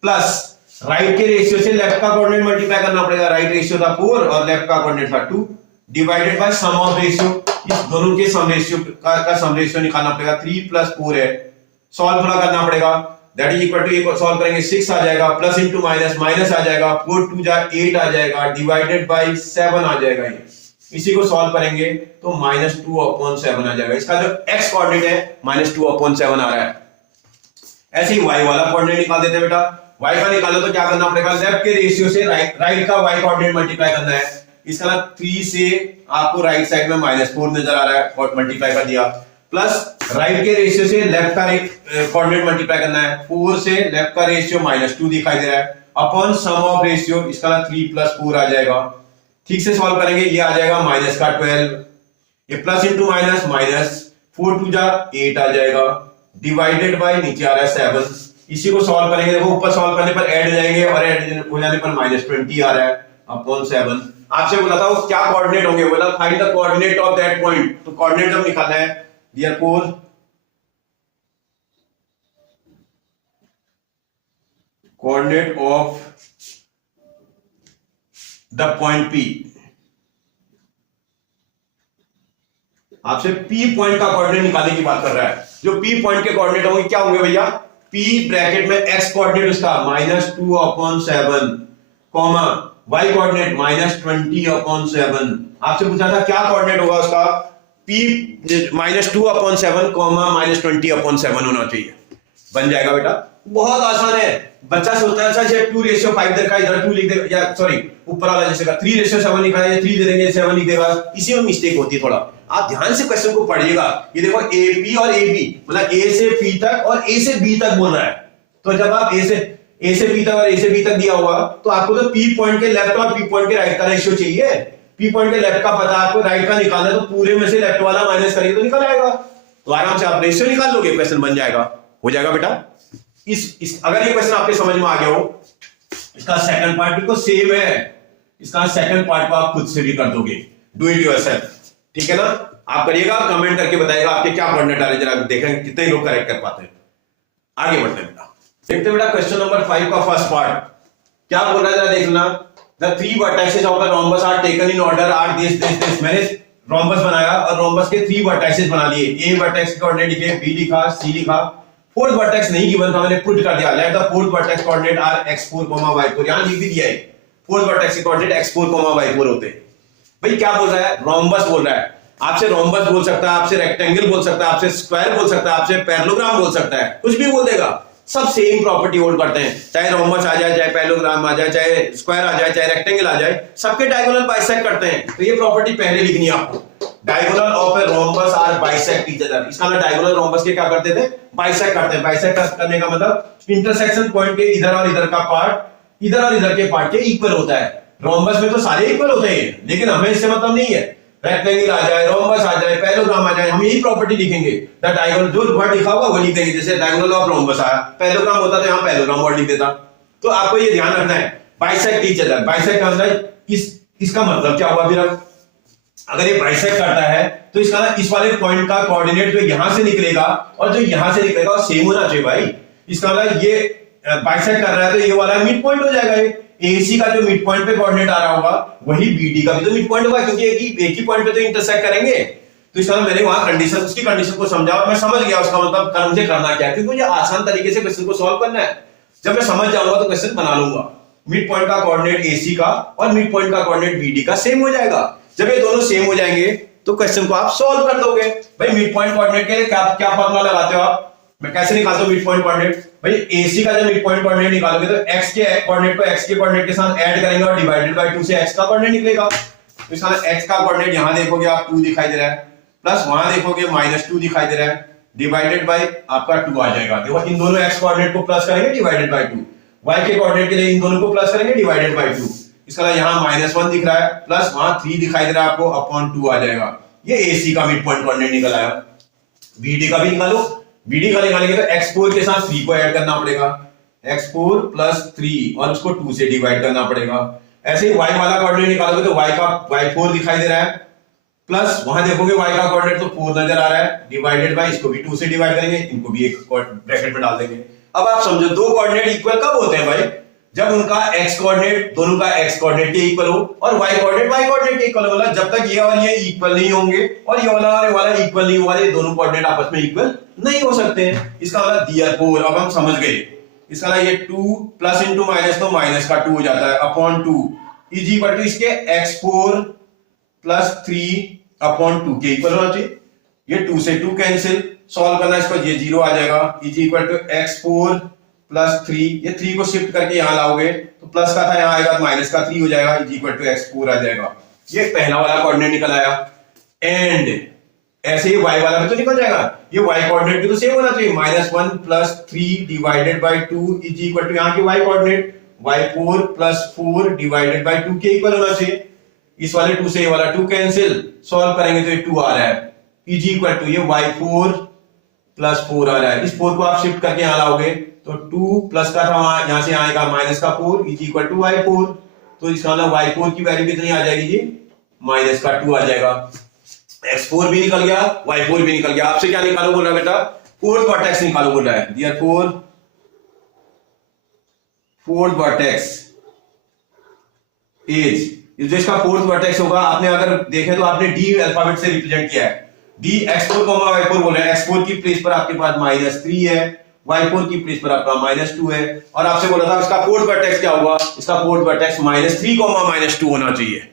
प्लस राइट के रेशियो से लेफ्ट का कोऑर्डिनेट मल्टीप्लाई करना पड़ेगा, राइट रेशियो था 4 और लेफ्ट का कोऑर्डिनेट था 2, divided by sum of ratio, इस दोनों के सम रेशियो का सम रेशियो निकालना पड़ेगा। 3 + 4 है, सॉल्व थोड़ा करना पड़ेगा, दैट इज इक्वल टू, ये सॉल्व करेंगे 6 आ जाएगा, प्लस इंटू माइनस, माइनस आ जाएगा, 4 2 जा 8 आ जाएगा, डिवाइडेड बाय 7 आ जाएगा। ये इसी को सॉल्व करेंगे तो -2/7 आ जाएगा। इसका जो x कोऑर्डिनेट है -2/7 आ रहा है। ऐसे ही y वाला कोऑर्डिनेट निकाल देते हैं बेटा। y का निकालो तो क्या करना पड़ेगा, लेफ्ट के रेशियो से राइट का y कोऑर्डिनेट मल्टीप्लाई करना है। इसका मतलब 3 से आपको राइट साइड में -4 नजर आ रहा है और मल्टीप्लाई कर दिया, प्लस राइट के रेशियो से लेफ्ट का कोऑर्डिनेट मल्टीप्लाई करना है, 4 से लेफ्ट का रेशियो -2 दिखाई दे रहा है, अपॉन सम ऑफ रेशियो, इसका 3 + 4 आ जाएगा। ठीक से सॉल्व करेंगे, ये आ जाएगा -12, ये प्लस इंटू माइनस, माइनस 4 2 जा 8 आ जाएगा, डिवाइडेड बाय नीचे आ रहा है 7। इसी को सॉल्व करेंगे, देखो ऊपर सॉल्व करने पर ऐड जाएंगे और ऐड हो जाने पर -20 आ रहा है अपॉन 7। आपसे बोला था वो क्या कोऑर्डिनेट होंगे, बोला find the coordinate of that point, तो कोऑर्डिनेट जब निकालना है, therefore coordinate of the point P, आपसे P पॉइंट का कोऑर्डिनेट निकालने की बात कर रहा है। जो P पॉइंट के कोऑर्डिनेट होंगे क्या होंगे भैया, P ब्रैकेट में x कोऑर्डिनेट उसका -2/7, कॉमा y कोऑर्डिनेट -20/7। आपसे पूछा था क्या कोऑर्डिनेट होगा उसका, P -2/7, -20/7 होना चाहिए, बन जाएगा बेटा। बहुत आसान है, बच्चा सोचता है अच्छा 2/5 देखा इधर 2 लिख देगा, या सॉरी ऊपर वाला जैसे का 3/7 लिखा है, 3 दे देंगे 7 लिख देगा, इसी में मिस्टेक होती है थोड़ा। आप ध्यान से क्वेश्चन को पढ़िएगा। ये देखो AP और AB, मतलब A से P तक और A से B तक बोल रहा है, तो जब आप A से P तक और A से B तक दिया हुआ तो आपको तो P पॉइंट के लेफ्ट और P पॉइंट के राइट का रेशियो चाहिए। P पॉइंट के लेफ्ट का पता आपको, राइट का निकालना है, तो पूरे में से लेफ्ट वाला माइनस करेंगे तो निकल आएगा, तो आराम से आप रेशियो निकाल लोगे, क्वेश्चन बन जाएगा, हो जाएगा बेटा। अगर ये क्वेश्चन आपके समझ में आ गया हो, इसका सेकंड पार्ट बिल्कुल सेम है, इसका सेकंड पार्ट को आप खुद से भी कर दोगे, डू इट योरसेल्फ, ठीक है ना। आप करिएगा, कमेंट करके बताइएगा आपके क्या कोऑर्डिनेट आ रहे हैं, जरा देखें कितने लोग करेक्ट कर पाते हैं। आगे बढ़ते हैं बेटा, देखते हैं बेटा क्वेश्चन नंबर 5 का फर्स्ट पार्ट क्या बोल रहा है, जरा देख लेना। The three vertices of a rhombus are taken in order are this. मैंने रोम्बस बनाया और रोम्बस के थ्री वर्टाइसेस बना लिए। ए वर्टेक्स कोऑर्डिनेट लिखे, बी लिखा, सी लिखा। फोर्थ वर्टेक्स नहीं गिवन था, मैंने पुट कर दिया। Let the fourth vertex coordinate are x4, y4। यहां लिख भी दिया है फोर्थ वर्टेक्स के कोऑर्डिनेट x4, y4 होते हैं। भाई क्या बोल रहा है? रोम्बस बोल रहा है। आपसे रोम्बस बोल सकता है, आपसे रेक्टेंगल बोल सकता है, आपसे स्क्वायर बोल सकता है, आपसे पैरेललोग्राम बोल सकता है, कुछ भी बोल देगा। सब सेम प्रॉपर्टी होल्ड करते हैं, चाहे रोम्बस आ जाए, चाहे पैरेललोग्राम आ जाए, चाहे स्क्वायर आ जाए, चाहे रेक्टेंगल आ जाए, सबके डायगोनल बाइसेक्ट करते हैं। तो ये प्रॉपर्टी पहले लिखनी है आपको। Diagonal of a rhombus are bisect each other. इसका मतलब डायगोनल रोम्बस के क्या करते थे? बाइसेक्ट करते हैं। बाइसेक्ट करने का मतलब इंटरसेक्शन पॉइंट के इधर और इधर का पार्ट इधर और इधर के पार्ट के इक्वल होता है। रोम्बस में तो सारे इक्वल होते हैं, लेकिन हमें इससे मतलब नहीं है। रेक्टेंगल आ जाए, रोम्बस आ जाए, पैरेललोग्राम आ जाए, हम यही प्रॉपर्टी लिखेंगे। द डायगोनल जो वर्ड लिखा हुआ वो लिख देंगे। जैसे डायगोनल ऑफ रोम्बस आया, पैरेललोग्राम होता तो यहां पैरेललोग्राम वर्ड लिख देता। तो आपको ये ध्यान रखना है, बाइसेक्ट ईच अदर। बाइसेक्ट का मतलब इसका मतलब क्या हुआ? फिर अगर ये बाइसेक्ट करता है तो इसका इस वाले पॉइंट का कोऑर्डिनेट जो यहां से निकलेगा और जो यहां से निकलेगा वो सेम होना चाहिए भाई। इसका मतलब ये बाइसेक्ट कर रहा है तो ये वाला मिड पॉइंट हो जाएगा। ये AC का जो मिड पॉइंट पे कोऑर्डिनेट आ रहा होगा वही BD का भी तो मिड पॉइंट होगा, क्योंकि एक ही पॉइंट पे तो इंटरसेक्ट करेंगे। तो इसका मतलब मैंने वहां कंडीशन, उसकी कंडीशन को समझा और मैं समझ गया उसका मतलब मुझे करना क्या है, क्योंकि मुझे आसान तरीके से क्वेश्चन को सॉल्व करना है। जब मैं समझ जाऊंगा तो क्वेश्चन बना लूंगा। मिड पॉइंट का कोऑर्डिनेट AC का और मिड पॉइंट का कोऑर्डिनेट BD का सेम हो जाएगा। जब ये दोनों सेम हो जाएंगे तो क्वेश्चन को आप सॉल्व कर दोगे। भाई मिड पॉइंट कोऑर्डिनेट के लिए क्या फॉर्मूला लगाते हो आप? मैं कैसे निकालता हूं मिड पॉइंट कोऑर्डिनेट? भाई AC का जब मिड पॉइंट कोऑर्डिनेट निकालोगे तो x के कोऑर्डिनेट को x के कोऑर्डिनेट के साथ ऐड करेंगे और डिवाइडेड बाय 2 से x का कोऑर्डिनेट निकलेगा। तो इसका x का कोऑर्डिनेट यहां देखोगे आप 2 दिखाई दे रहा है, प्लस वहां देखोगे -2 दिखाई दे रहा है, डिवाइडेड बाय आपका 2 आ जाएगा। देखो इन दोनों x कोऑर्डिनेट को प्लस करेंगे डिवाइडेड बाय 2, y के कोऑर्डिनेट के लिए इन दोनों को प्लस करेंगे डिवाइडेड बाय 2। इसका यहां -1 दिख रहा है, प्लस वहां 3 दिखाई दे रहा है आपको, अपॉन 2 आ जाएगा। ये AC का मिड पॉइंट कोऑर्डिनेट निकल आया। BD का भी निकालो। BD का निकालेंगे तो x4 के साथ 3 को ऐड करना पड़ेगा, x4 प्लस 3 और उसको 2 से डिवाइड करना पड़ेगा। ऐसे ही y वाला कोऑर्डिनेट निकालोगे तो y का y4 दिखाई दे रहा है, प्लस वहां देखोगे y का कोऑर्डिनेट तो 4 नजर आ रहा है, डिवाइडेड बाय इसको भी 2 से डिवाइड करेंगे, इनको भी एक ब्रैकेट में डाल देंगे। अब आप समझो दो कोऑर्डिनेट इक्वल कब होते हैं भाई? जब उनका x कोऑर्डिनेट दोनों का x कोऑर्डिनेट के इक्वल हो और y कोऑर्डिनेट के इक्वल हो। मतलब जब तक ये और ये इक्वल नहीं होंगे और ये वाला इक्वल नहीं होगा, ये दोनों कोऑर्डिनेट आपस में इक्वल नहीं हो सकते हैं। इसका मतलब देयरफॉर, अब हम समझ गए। इसका मतलब ये 2 प्लस इंटू माइनस तो माइनस का 2 हो जाता है, अपॉन 2 इज इक्वल टू इसके x4 प्लस 3 अपॉन 2 के इक्वल होना चाहिए। ये 2 से 2 कैंसिल, सॉल्व करना इसको, ये 0 आ जाएगा, is equal to x4 plus 3। ये 3 को शिफ्ट करके यहां लाओगे तो प्लस का था यहां आएगा तो माइनस का 3 हो जाएगा, इज इक्वल टू x4 आ जाएगा। ये पहला वाला कोऑर्डिनेट निकल आया। एंड ऐसे ही y वाला भी तो निकल जाएगा। ये y कोऑर्डिनेट भी तो सेम होना चाहिए, -1 plus 3 divided by 2 is equal to यहां के y coordinate y4 plus 4 divided by 2 के इक्वल होना चाहिए। इस वाले 2 से ये वाला 2 कैंसिल, सॉल्व करेंगे तो ये 2 आ रहा है, इज इक्वल टू ये y4 प्लस 4 आ रहा है। इस 4 को आप शिफ्ट करके यहां लाओगे तो 2 प्लस का था वहां, यहां से आएगा माइनस का 4 इज इक्वल टू y4। तो इसका मतलब y4 की वैल्यू कितनी आ जाएगी जी? माइनस का 2 आ जाएगा। x4 भी निकल गया, y4 भी निकल गया। आपसे क्या निकालो बोल रहा है बेटा? फोर्थ वर्टेक्स निकालो बोल रहा है। देयरफॉर फोर्थ वर्टेक्स इज, जो इसका फोर्थ वर्टेक्स होगा, आपने अगर देखे तो आपने D अल्फाबेट से रिप्रेजेंट किया है। D x4, y4 बोल रहे हैं। x4 की प्लेस पर आपके पास -3 है, y4 की प्लेस पर आपका -2 है, और आपसे बोला था इसका फोर्थ वर्टेक्स क्या होगा? इसका फोर्थ वर्टेक्स -3, -2 होना चाहिए।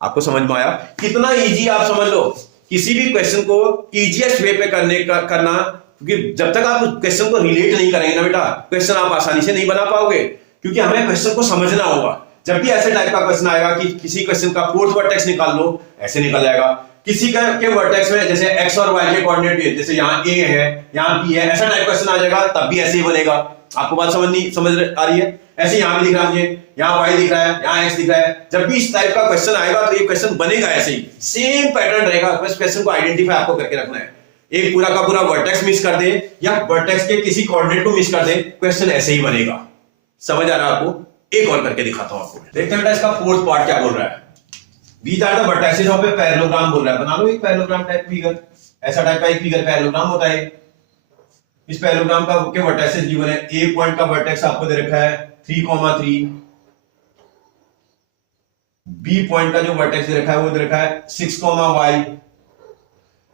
आपको समझ में आया? कितना इजी आप समझ लो। किसी भी क्वेश्चन को इजीएस्ट वे पे करना, क्योंकि जब तक आप क्वेश्चन को रिलेट नहीं करेंगे ना बेटा, क्वेश्चन आप आसानी से नहीं बना पाओगे, क्योंकि हमें क्वेश्चन को समझना होगा। जब भी ऐसे टाइप का क्वेश्चन आएगा कि किसी क्वेश्चन का फोर्थ वर्टेक्स निकाल लो, ऐसे निकल जाएगा। किसी के वर्टेक्स में जैसे x और y के कोऑर्डिनेट है, जैसे यहाँ a है यहाँ b है, ऐसा टाइप क्वेश्चन आ जाएगा, तब भी ऐसे ही बनेगा। आपको बात समझ आ रही है? ऐसे यहाँ भी दिख रहा है मुझे, यहाँ y दिख रहा है, यहाँ x दिख रहा है। जब भी इस टाइप का क्वेश्चन आएगा तो ये क्वेश्चन बनेगा ऐसे ही, सेम पैटर्न रहेगा। बस क्वेश्चन को आइडेंटिफाई आपको करके रखना है। एक पूरा का पूरा वर्टेक्स मिस कर दे या वर्टेक्स के किसी कोऑर्डिनेट को मिस कर दे, क्वेश्चन ऐसे ही बनेगा। समझ आ रहा है आपको? एक और करके दिखाता हूं आपको। देखते हैं बेटा इसका फोर्थ पार्ट क्या बोल रहा है। These are the vertices of a parallelogram बोल रहा है। बना लो एक पैरेललोग्राम टाइप फिगर। ऐसा टाइप का एक फिगर पैरेललोग्राम होता है। इस पैरेललोग्राम का के वर्टिसेस गिवन है। ए पॉइंट का वर्टेक्स आपको दे रखा है 3,3, बी पॉइंट का जो वर्टेक्स दे रखा है वो दे रखा है 6, y।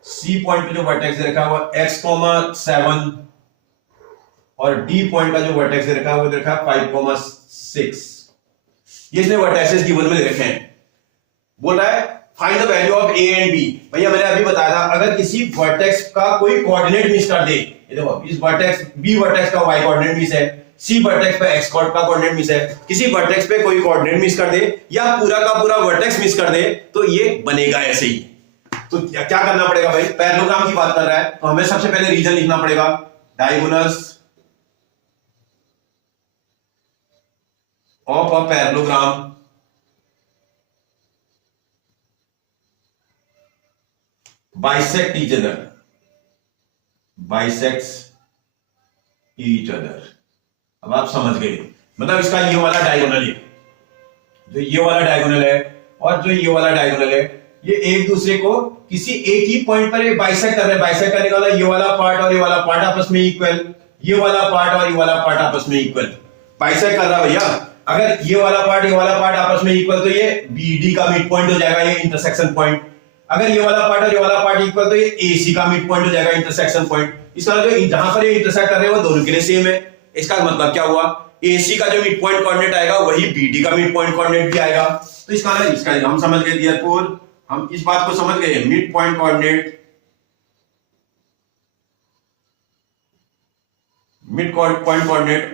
सी पॉइंट पे जो वर्टेक्स दे रखा है वो x, 7 और डी पॉइंट का जो वर्टेक्स दे रखा है वो दे रखा है 5, 6। ये इसने वर्टेक्सेस गिवन में दे रखे हैं। बोल रहा है find the value of A and B. भैया मैंने अभी बताया था अगर किसी वर्टेक्स का कोई कोऑर्डिनेट मिस कर दे, ये देखो इस वर्टेक्स बी वर्टेक्स का y कोऑर्डिनेट मिस है, सी वर्टेक्स पे x का कोऑर्डिनेट मिस है, किसी वर्टेक्स पे कोई कोऑर्डिनेट मिस कर दे या पूरा का पूरा वर्टेक्स मिस कर दे तो ये बनेगा ऐसे ही। तो क्या करना पड़ेगा भाई, पैरेललोग्राम की बात कर रहा है तो हमें सबसे पहले रीजन लिखना पड़ेगा, diagonals of a parallelogram bisect each other, bisects each other। अब आप समझ गए, मतलब इसका ये वाला डायगोनल है, जो ये वाला डायगोनल है और जो ये वाला डायगोनल है, ये एक दूसरे को किसी एक ही पॉइंट पर बाइसेक्ट कर रहे हैं। बाइसेक्ट करने का ये वाला पार्ट और ये वाला पार्ट आपस में इक्वल, ये वाला पार्ट और ये वाला पार्ट आपस में इक्वल, बाइसेक्ट कर रहा है भैया। अगर ये वाला पार्ट आपस में इक्वल तो ये बीडी का मिड पॉइंट हो जाएगा, ये इंटरसेक्शन पॉइंट। अगर ये वाला पार्ट और ये वाला पार्ट इक्वल तो ये एसी का मिड पॉइंट हो जाएगा, इंटरसेक्शन पॉइंट। इसका मतलब जहां पर ये इंटरसेक्ट कर रहे हैं वो दोनों के लिए सेम है। इसका मतलब क्या हुआ, एसी का जो मिड पॉइंट कोऑर्डिनेट आएगा वही बीडी का मिड पॉइंट कोऑर्डिनेट भी आएगा। तो इसका हम समझ गए, देयरफॉर हम इस बात को समझ गए, mid point coordinate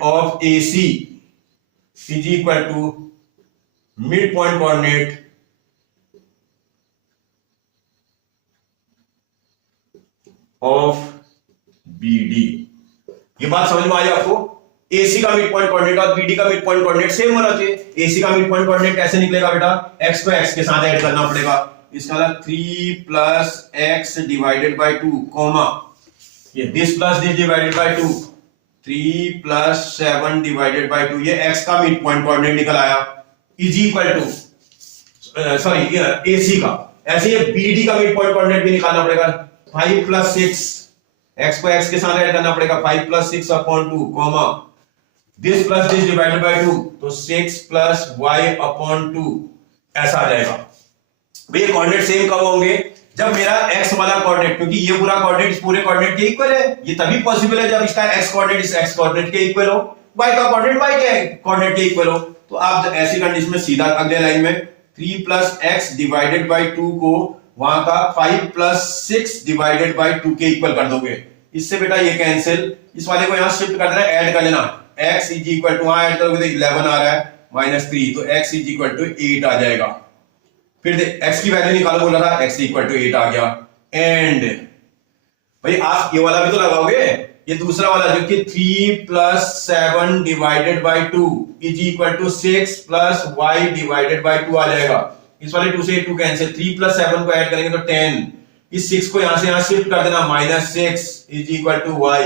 of AC is equal to midpoint coordinate of BD। ये बात समझ में आई आपको? AC का मिड पॉइंट कोऑर्डिनेट और BD का मिड पॉइंट कोऑर्डिनेट सेम होना चाहिए। AC का मिड पॉइंट कोऑर्डिनेट कैसे निकलेगा बेटा, x को x के साथ ऐड करना पड़ेगा। इसका मतलब 3 plus x divided by 2 comma ये this plus this divided by 2, 3 plus 7 divided by 2, ये x का मिड पॉइंट कोऑर्डिनेट निकल आया, इज इक्वल टू AC का। ऐसे ये BD का मिड पॉइंट कोऑर्डिनेट भी निकालना पड़ेगा, 5 प्लस 6, x को x के साथ ऐड करना पड़ेगा, 5 plus 6 upon 2 comma this plus this divided by 2, तो 6 प्लस y अपॉन 2 ऐसा आ जाएगा। भैया कोऑर्डिनेट सेम कब होंगे, जब मेरा x वाला कोऑर्डिनेट, क्योंकि ये पूरा कोऑर्डिनेट इस पूरे कोऑर्डिनेट के इक्वल है, ये तभी पॉसिबल है जब इसका x कोऑर्डिनेट इस x कोऑर्डिनेट के इक्वल हो, y का कोऑर्डिनेट y के कोऑर्डिनेट के इक्वल हो। तो आप ऐसी कंडीशन में सीधा अगले लाइन में 3 प्लस x डिवाइडेड बाय 2 को वहां का 5 प्लस 6 डिवाइडेड बाय 2 के इक्वल कर दोगे। इससे बेटा ये कैंसिल, इस वाले को यहां शिफ्ट कर देना, ऐड कर लेना, x इज इक्वल टू, वहां ऐड करोगे तो 11 आ रहा है -3, तो x इज इक्वल टू 8 आ जाएगा। फिर x की वैल्यू निकालो, बोला था x इक्वल टू 8 आ गया। एंड भाई आप ये वाला भी तो लगाओगे, ये दूसरा वाला जो कि 3 plus 7 divided by 2 is equal to 6 plus y divided by 2 आ जाएगा। इस वाले 2 से 2 कैंसिल, 3 प्लस 7 को ऐड करेंगे तो 10, इस 6 को यहां से यहां शिफ्ट कर देना, -6 इज इक्वल टू y,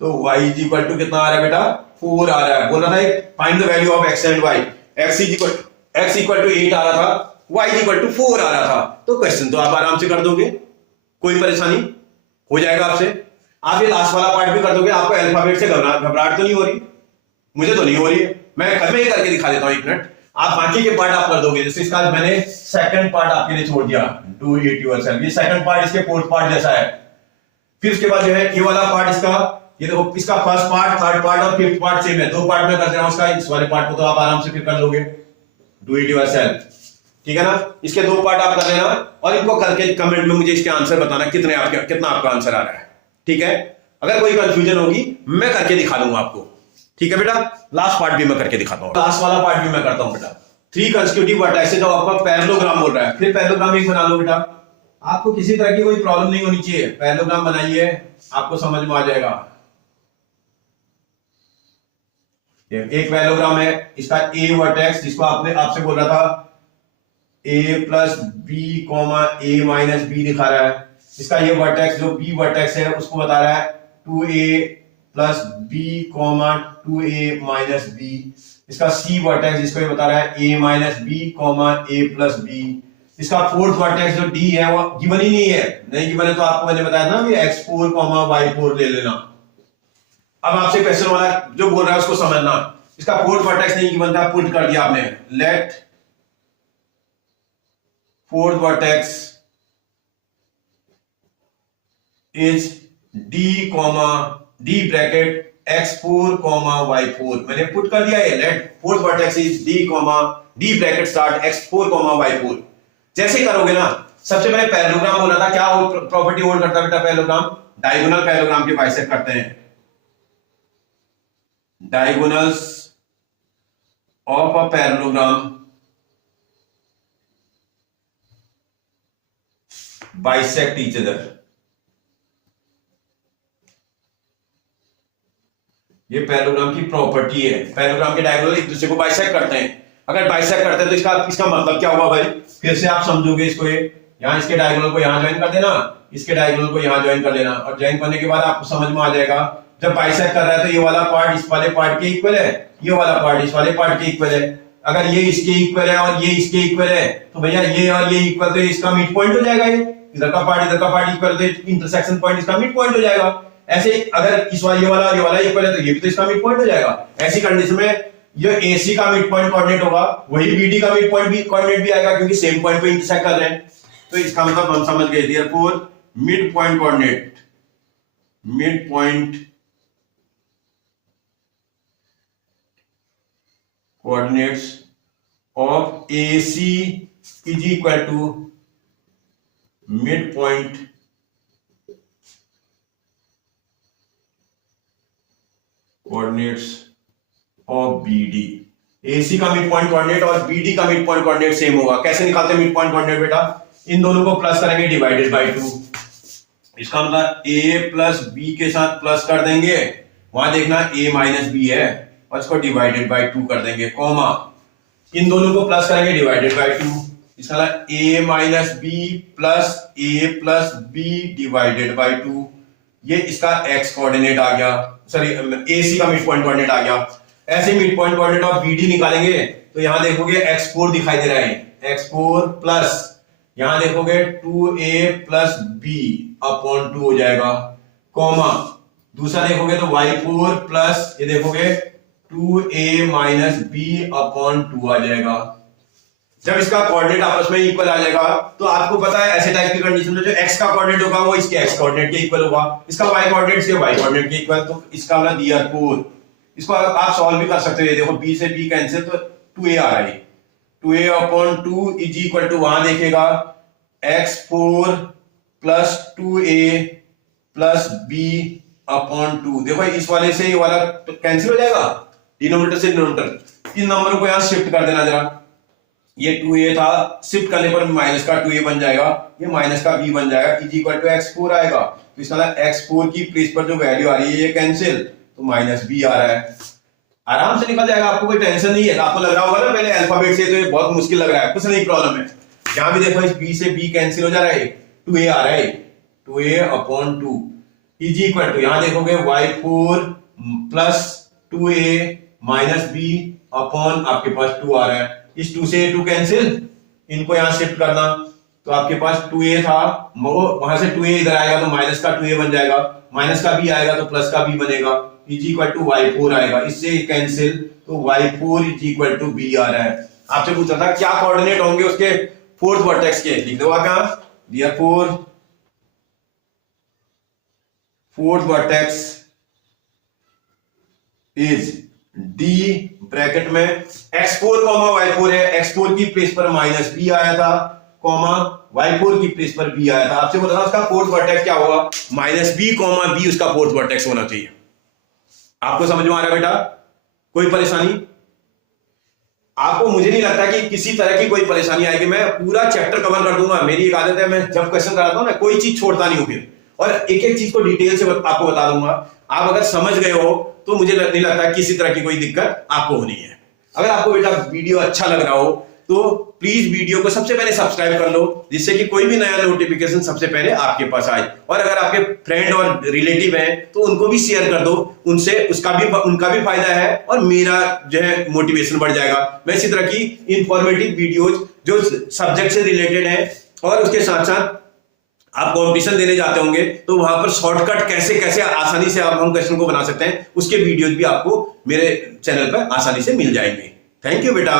तो y इज इक्वल टू कितना आ रहा है बेटा, 4 आ रहा है। बोल रहा था find the value of x and y, x equal to 8 आ रहा था, y इक्वल टू 4 आ रहा था। तो क्वेश्चन तो आप आराम से कर दोगे, कोई परेशानी हो जाएगा आपसे। आप ये लास्ट वाला पार्ट भी कर दोगे, आपको अल्फाबेट से घबराहट तो नहीं हो रही, मुझे तो नहीं हो रही है, मैं कल में ही करके दिखा देता हूं, 1 मिनट। आप बाकी के पार्ट आप कर दोगे, जैसे इसका मैंने सेकंड पार्ट आपके लिए छोड़ दिया, डू इट योरसेल्फ, ये सेकंड पार्ट इसके फोर्थ पार्ट जैसा है। फिर उसके बाद जो है ये वाला पार्ट इसका, ये देखो इसका फर्स्ट पार्ट, थर्ड पार्ट और फिफ्थ पार्ट सेम है, 2 पार्ट में कर दे रहा हूं इसका। इस वाले पार्ट को तो आप आराम से फिर कर लोगे, डू इट योरसेल्फ, ठीक है ना। इसके 2 पार्ट आप कर लेना और इनको करके कमेंट में मुझे इसके आंसर बताना, कितना आपका आंसर आ रहा है, ठीक है। अगर कोई कंफ्यूजन होगी मैं करके दिखा दूंगा आपको, ठीक है बेटा। लास्ट पार्ट भी मैं करके दिखाता हूं, लास्ट वाला पार्ट भी मैं करता हूं बेटा। 3 कंसेक्यूटिव वर्टाइसेस जो आपका पैरेललोग्राम बोल रहा है, फिर पैरेललोग्राम एक बना लो बेटा, आपको किसी तरह की कोई प्रॉब्लम नहीं होनी चाहिए। पैरेललोग्राम बनाइए, आपको समझ में आ जाएगा। एक पैरेललोग्राम है, इसका ए वर्टेक्स जिसको आपसे बोल रहा था a plus B comma A minus B दिखा रहा है। इसका ये वर्टेक्स जो बी वर्टेक्स है उसको बता रहा है 2a plus B comma 2a minus B. इसका सी वर्टेक्स जिसको ये बता रहा है a minus B comma a plus B. इसका फोर्थ वर्टेक्स जो डी है वो गिवन ही नहीं है, नहीं गिवन है तो आपको मैंने बताया ना कि x4 कॉमा y4 ले लेना। अब आपसे क्वेश्चन वाला जो बोल रहा है उसको समझना। इसका फोर्थ वर्टेक्स नहीं गिवन था, पुट कर दिया आपने, let fourth vertex is D comma D bracket x4 y4। मैंने पुट कर दिया है, let fourth vertex is D bracket start x4 y4। जैसे करोगे ना, सबसे पहले पैरेललोग्राम बोला था, क्या प्रॉपर्टी होल्ड करता है बेटा पैरेललोग्राम? डायगोनल पैरेललोग्राम के बाइसेक्ट करते हैं, diagonals of a parallelogram bisect each other. ये पैरेललोग्राम की प्रॉपर्टी है, पैरेललोग्राम के डायगोनल एक दूसरे को बाइसेक्ट करते हैं। अगर बाइसेक्ट करते हैं तो इसका मतलब क्या होगा भाई? फिर से आप समझोगे इसको, ये यहां इसके डायगोनल को यहां ज्वाइन कर देना, इसके डायगोनल को यहां ज्वाइन कर लेना, और ज्वाइन करने के बाद आपको समझ में आ जाएगा जब बाइसेक्ट कर रहा है तो ये वाला पार्ट इस वाले पार्ट के इक्वल है, ये वाला पार्ट इस वाले पार्ट के इक्वल है। अगर ये इसके इक्वल है और ये इसके इक्वल है तो भैया ये और ये इक्वल, तो इसका मिड पॉइंट हो जाएगा। ये इधर का पार्ट इक्वल, तो इंटरसेक्शन पॉइंट इसका मिड पॉइंट हो जाएगा। ऐसे अगर इस वाला ये वाला और ये वाला इक्वल है तो ये भी तो इसका मिड पॉइंट हो जाएगा। ऐसी कंडीशन में ये AC का मिड पॉइंट कोऑर्डिनेट होगा, वही BD का मिड पॉइंट भी कोऑर्डिनेट भी आएगा, क्योंकि सेम पॉइंट पे इंटरसेक्ट कर रहे हैं। तो इसका मतलब हम समझ गए, therefore mid point coordinate, mid point coordinates of AC is equal to mid point coordinates of BD। AC का मिड पॉइंट कोऑर्डिनेट और BD का मिड पॉइंट कोऑर्डिनेट सेम होगा। कैसे निकालते हैं मिड पॉइंट कोऑर्डिनेट बेटा? इन दोनों को प्लस करेंगे डिवाइडेड बाय 2। इसका मतलब A प्लस B के साथ प्लस कर देंगे, वहां देखना A माइनस B है, और इसको डिवाइडेड बाय 2 कर देंगे, कॉमा इन दोनों को प्लस करेंगे डिवाइडेड बाय 2। इसका मतलब A minus B plus A plus B divided by 2। ये इसका x कोऑर्डिनेट आ गया, सॉरी AC का मिड पॉइंट कोऑर्डिनेट आ गया। ऐसे mid point coordinate of BD निकालेंगे तो यहां देखोगे x4 दिखाई दे रहा है, x4 प्लस यहां देखोगे 2A प्लस B अपॉन 2 हो जाएगा, कॉमा दूसरा देखोगे तो y4 प्लस ये देखोगे 2A माइनस B अपॉन 2 आ जाएगा। जब इसका कोऑर्डिनेट आपस में इक्वल आ जाएगा तो आपको पता है ऐसे टाइप की कंडीशन में जो x का कोऑर्डिनेट होगा वो इसके x कोऑर्डिनेट के इक्वल होगा, इसका y कोऑर्डिनेट इसके y कोऑर्डिनेट के इक्वल। तो इसका मतलब देयरफॉर इसको आप सॉल्व भी कर सकते हो। ये देखो b से b कैंसिल, तो 2a आ रहा है, 2a upon 2 is equal to वहां देखेगा x4 plus 2a plus b upon 2। देखो इस वाले से ये वाला कैंसिल हो जाएगा, डिनोमिनेटर से डिनोमिनेटर। इन नंबरों को यहां शिफ्ट कर देना जरा, ये 2a था, शिफ्ट करने पर माइनस का 2a बन जाएगा, ये माइनस का b बन जाएगा, इज इक्वल टू x4 आएगा। तो इसका मतलब x4 की प्लेस पर जो वैल्यू आ रही है ये कैंसिल, तो माइनस b आ रहा है। आराम से निकल जाएगा, आपको कोई टेंशन नहीं है। आपको लग रहा होगा ना पहले अल्फाबेट से तो ये बहुत मुश्किल लग रहा है, कुछ नहीं प्रॉब्लम है। यहां भी देखो इस b से b कैंसिल हो जा रहा है, 2a आ रहा है, 2a upon 2 is equal to यहां देखोगे y4 plus 2a minus b upon आपके पास 2 आ रहा है। इस 2 से 2 कैंसिल, इनको यहां शिफ्ट करना, तो आपके पास 2a था, वहां से 2a इधर आएगा तो माइनस का 2a बन जाएगा, माइनस का b आएगा तो प्लस का b बनेगा, इज इक्वल टू y4 आएगा, इससे कैंसिल, तो y4 is equal to b आ रहा है। आपसे पूछा था क्या कोऑर्डिनेट होंगे उसके फोर्थ वर्टेक्स के, लिख दो आप, therefore fourth vertex is D bracket में x4 y4 है, x4 की प्लेस पर माइनस b आया था, कॉमा y4 की प्लेस पर b आया था। आपसे बोला था उसका फोर्थ वर्टेक्स क्या होगा, माइनस b b उसका फोर्थ वर्टेक्स होना चाहिए। आपको समझ में आ रहा है बेटा? कोई परेशानी आपको? मुझे नहीं लगता कि किसी तरह की कोई परेशानी आएगी। मैं पूरा चैप्टर कवर कर दूंगा, मेरी एक आदत है, मैं जब क्वेश्चन कराता हूं ना कोई चीज छोड़ता नहीं हूं फिर, और एक एक चीज को डिटेल से आपको बता दूंगा। आप अगर समझ गए हो तो मुझे नहीं लगता किसी तरह की कोई दिक्कत आपको होनी है। अगर आपको बेटा वीडियो अच्छा लग रहा हो तो प्लीज वीडियो को सबसे पहले सब्सक्राइब कर लो, जिससे कि कोई भी नया नोटिफिकेशन सबसे पहले आपके पास आए। और अगर आपके फ्रेंड और रिलेटिव हैं तो उनको भी शेयर कर दो, उनसे उनका भी फायदा है और मेरा जो है मोटिवेशन बढ़ जाएगा। मैं इसी तरह की इंफॉर्मेटिव वीडियोज जो सब्जेक्ट से रिलेटेड है, और उसके साथ साथ आप कंपटीशन देने जाते होंगे तो वहां पर शॉर्टकट कैसे कैसे आसानी से आप हम क्वेश्चन को बना सकते हैं, उसके वीडियोज भी आपको मेरे चैनल पर आसानी से मिल जाएंगे। थैंक यू बेटा।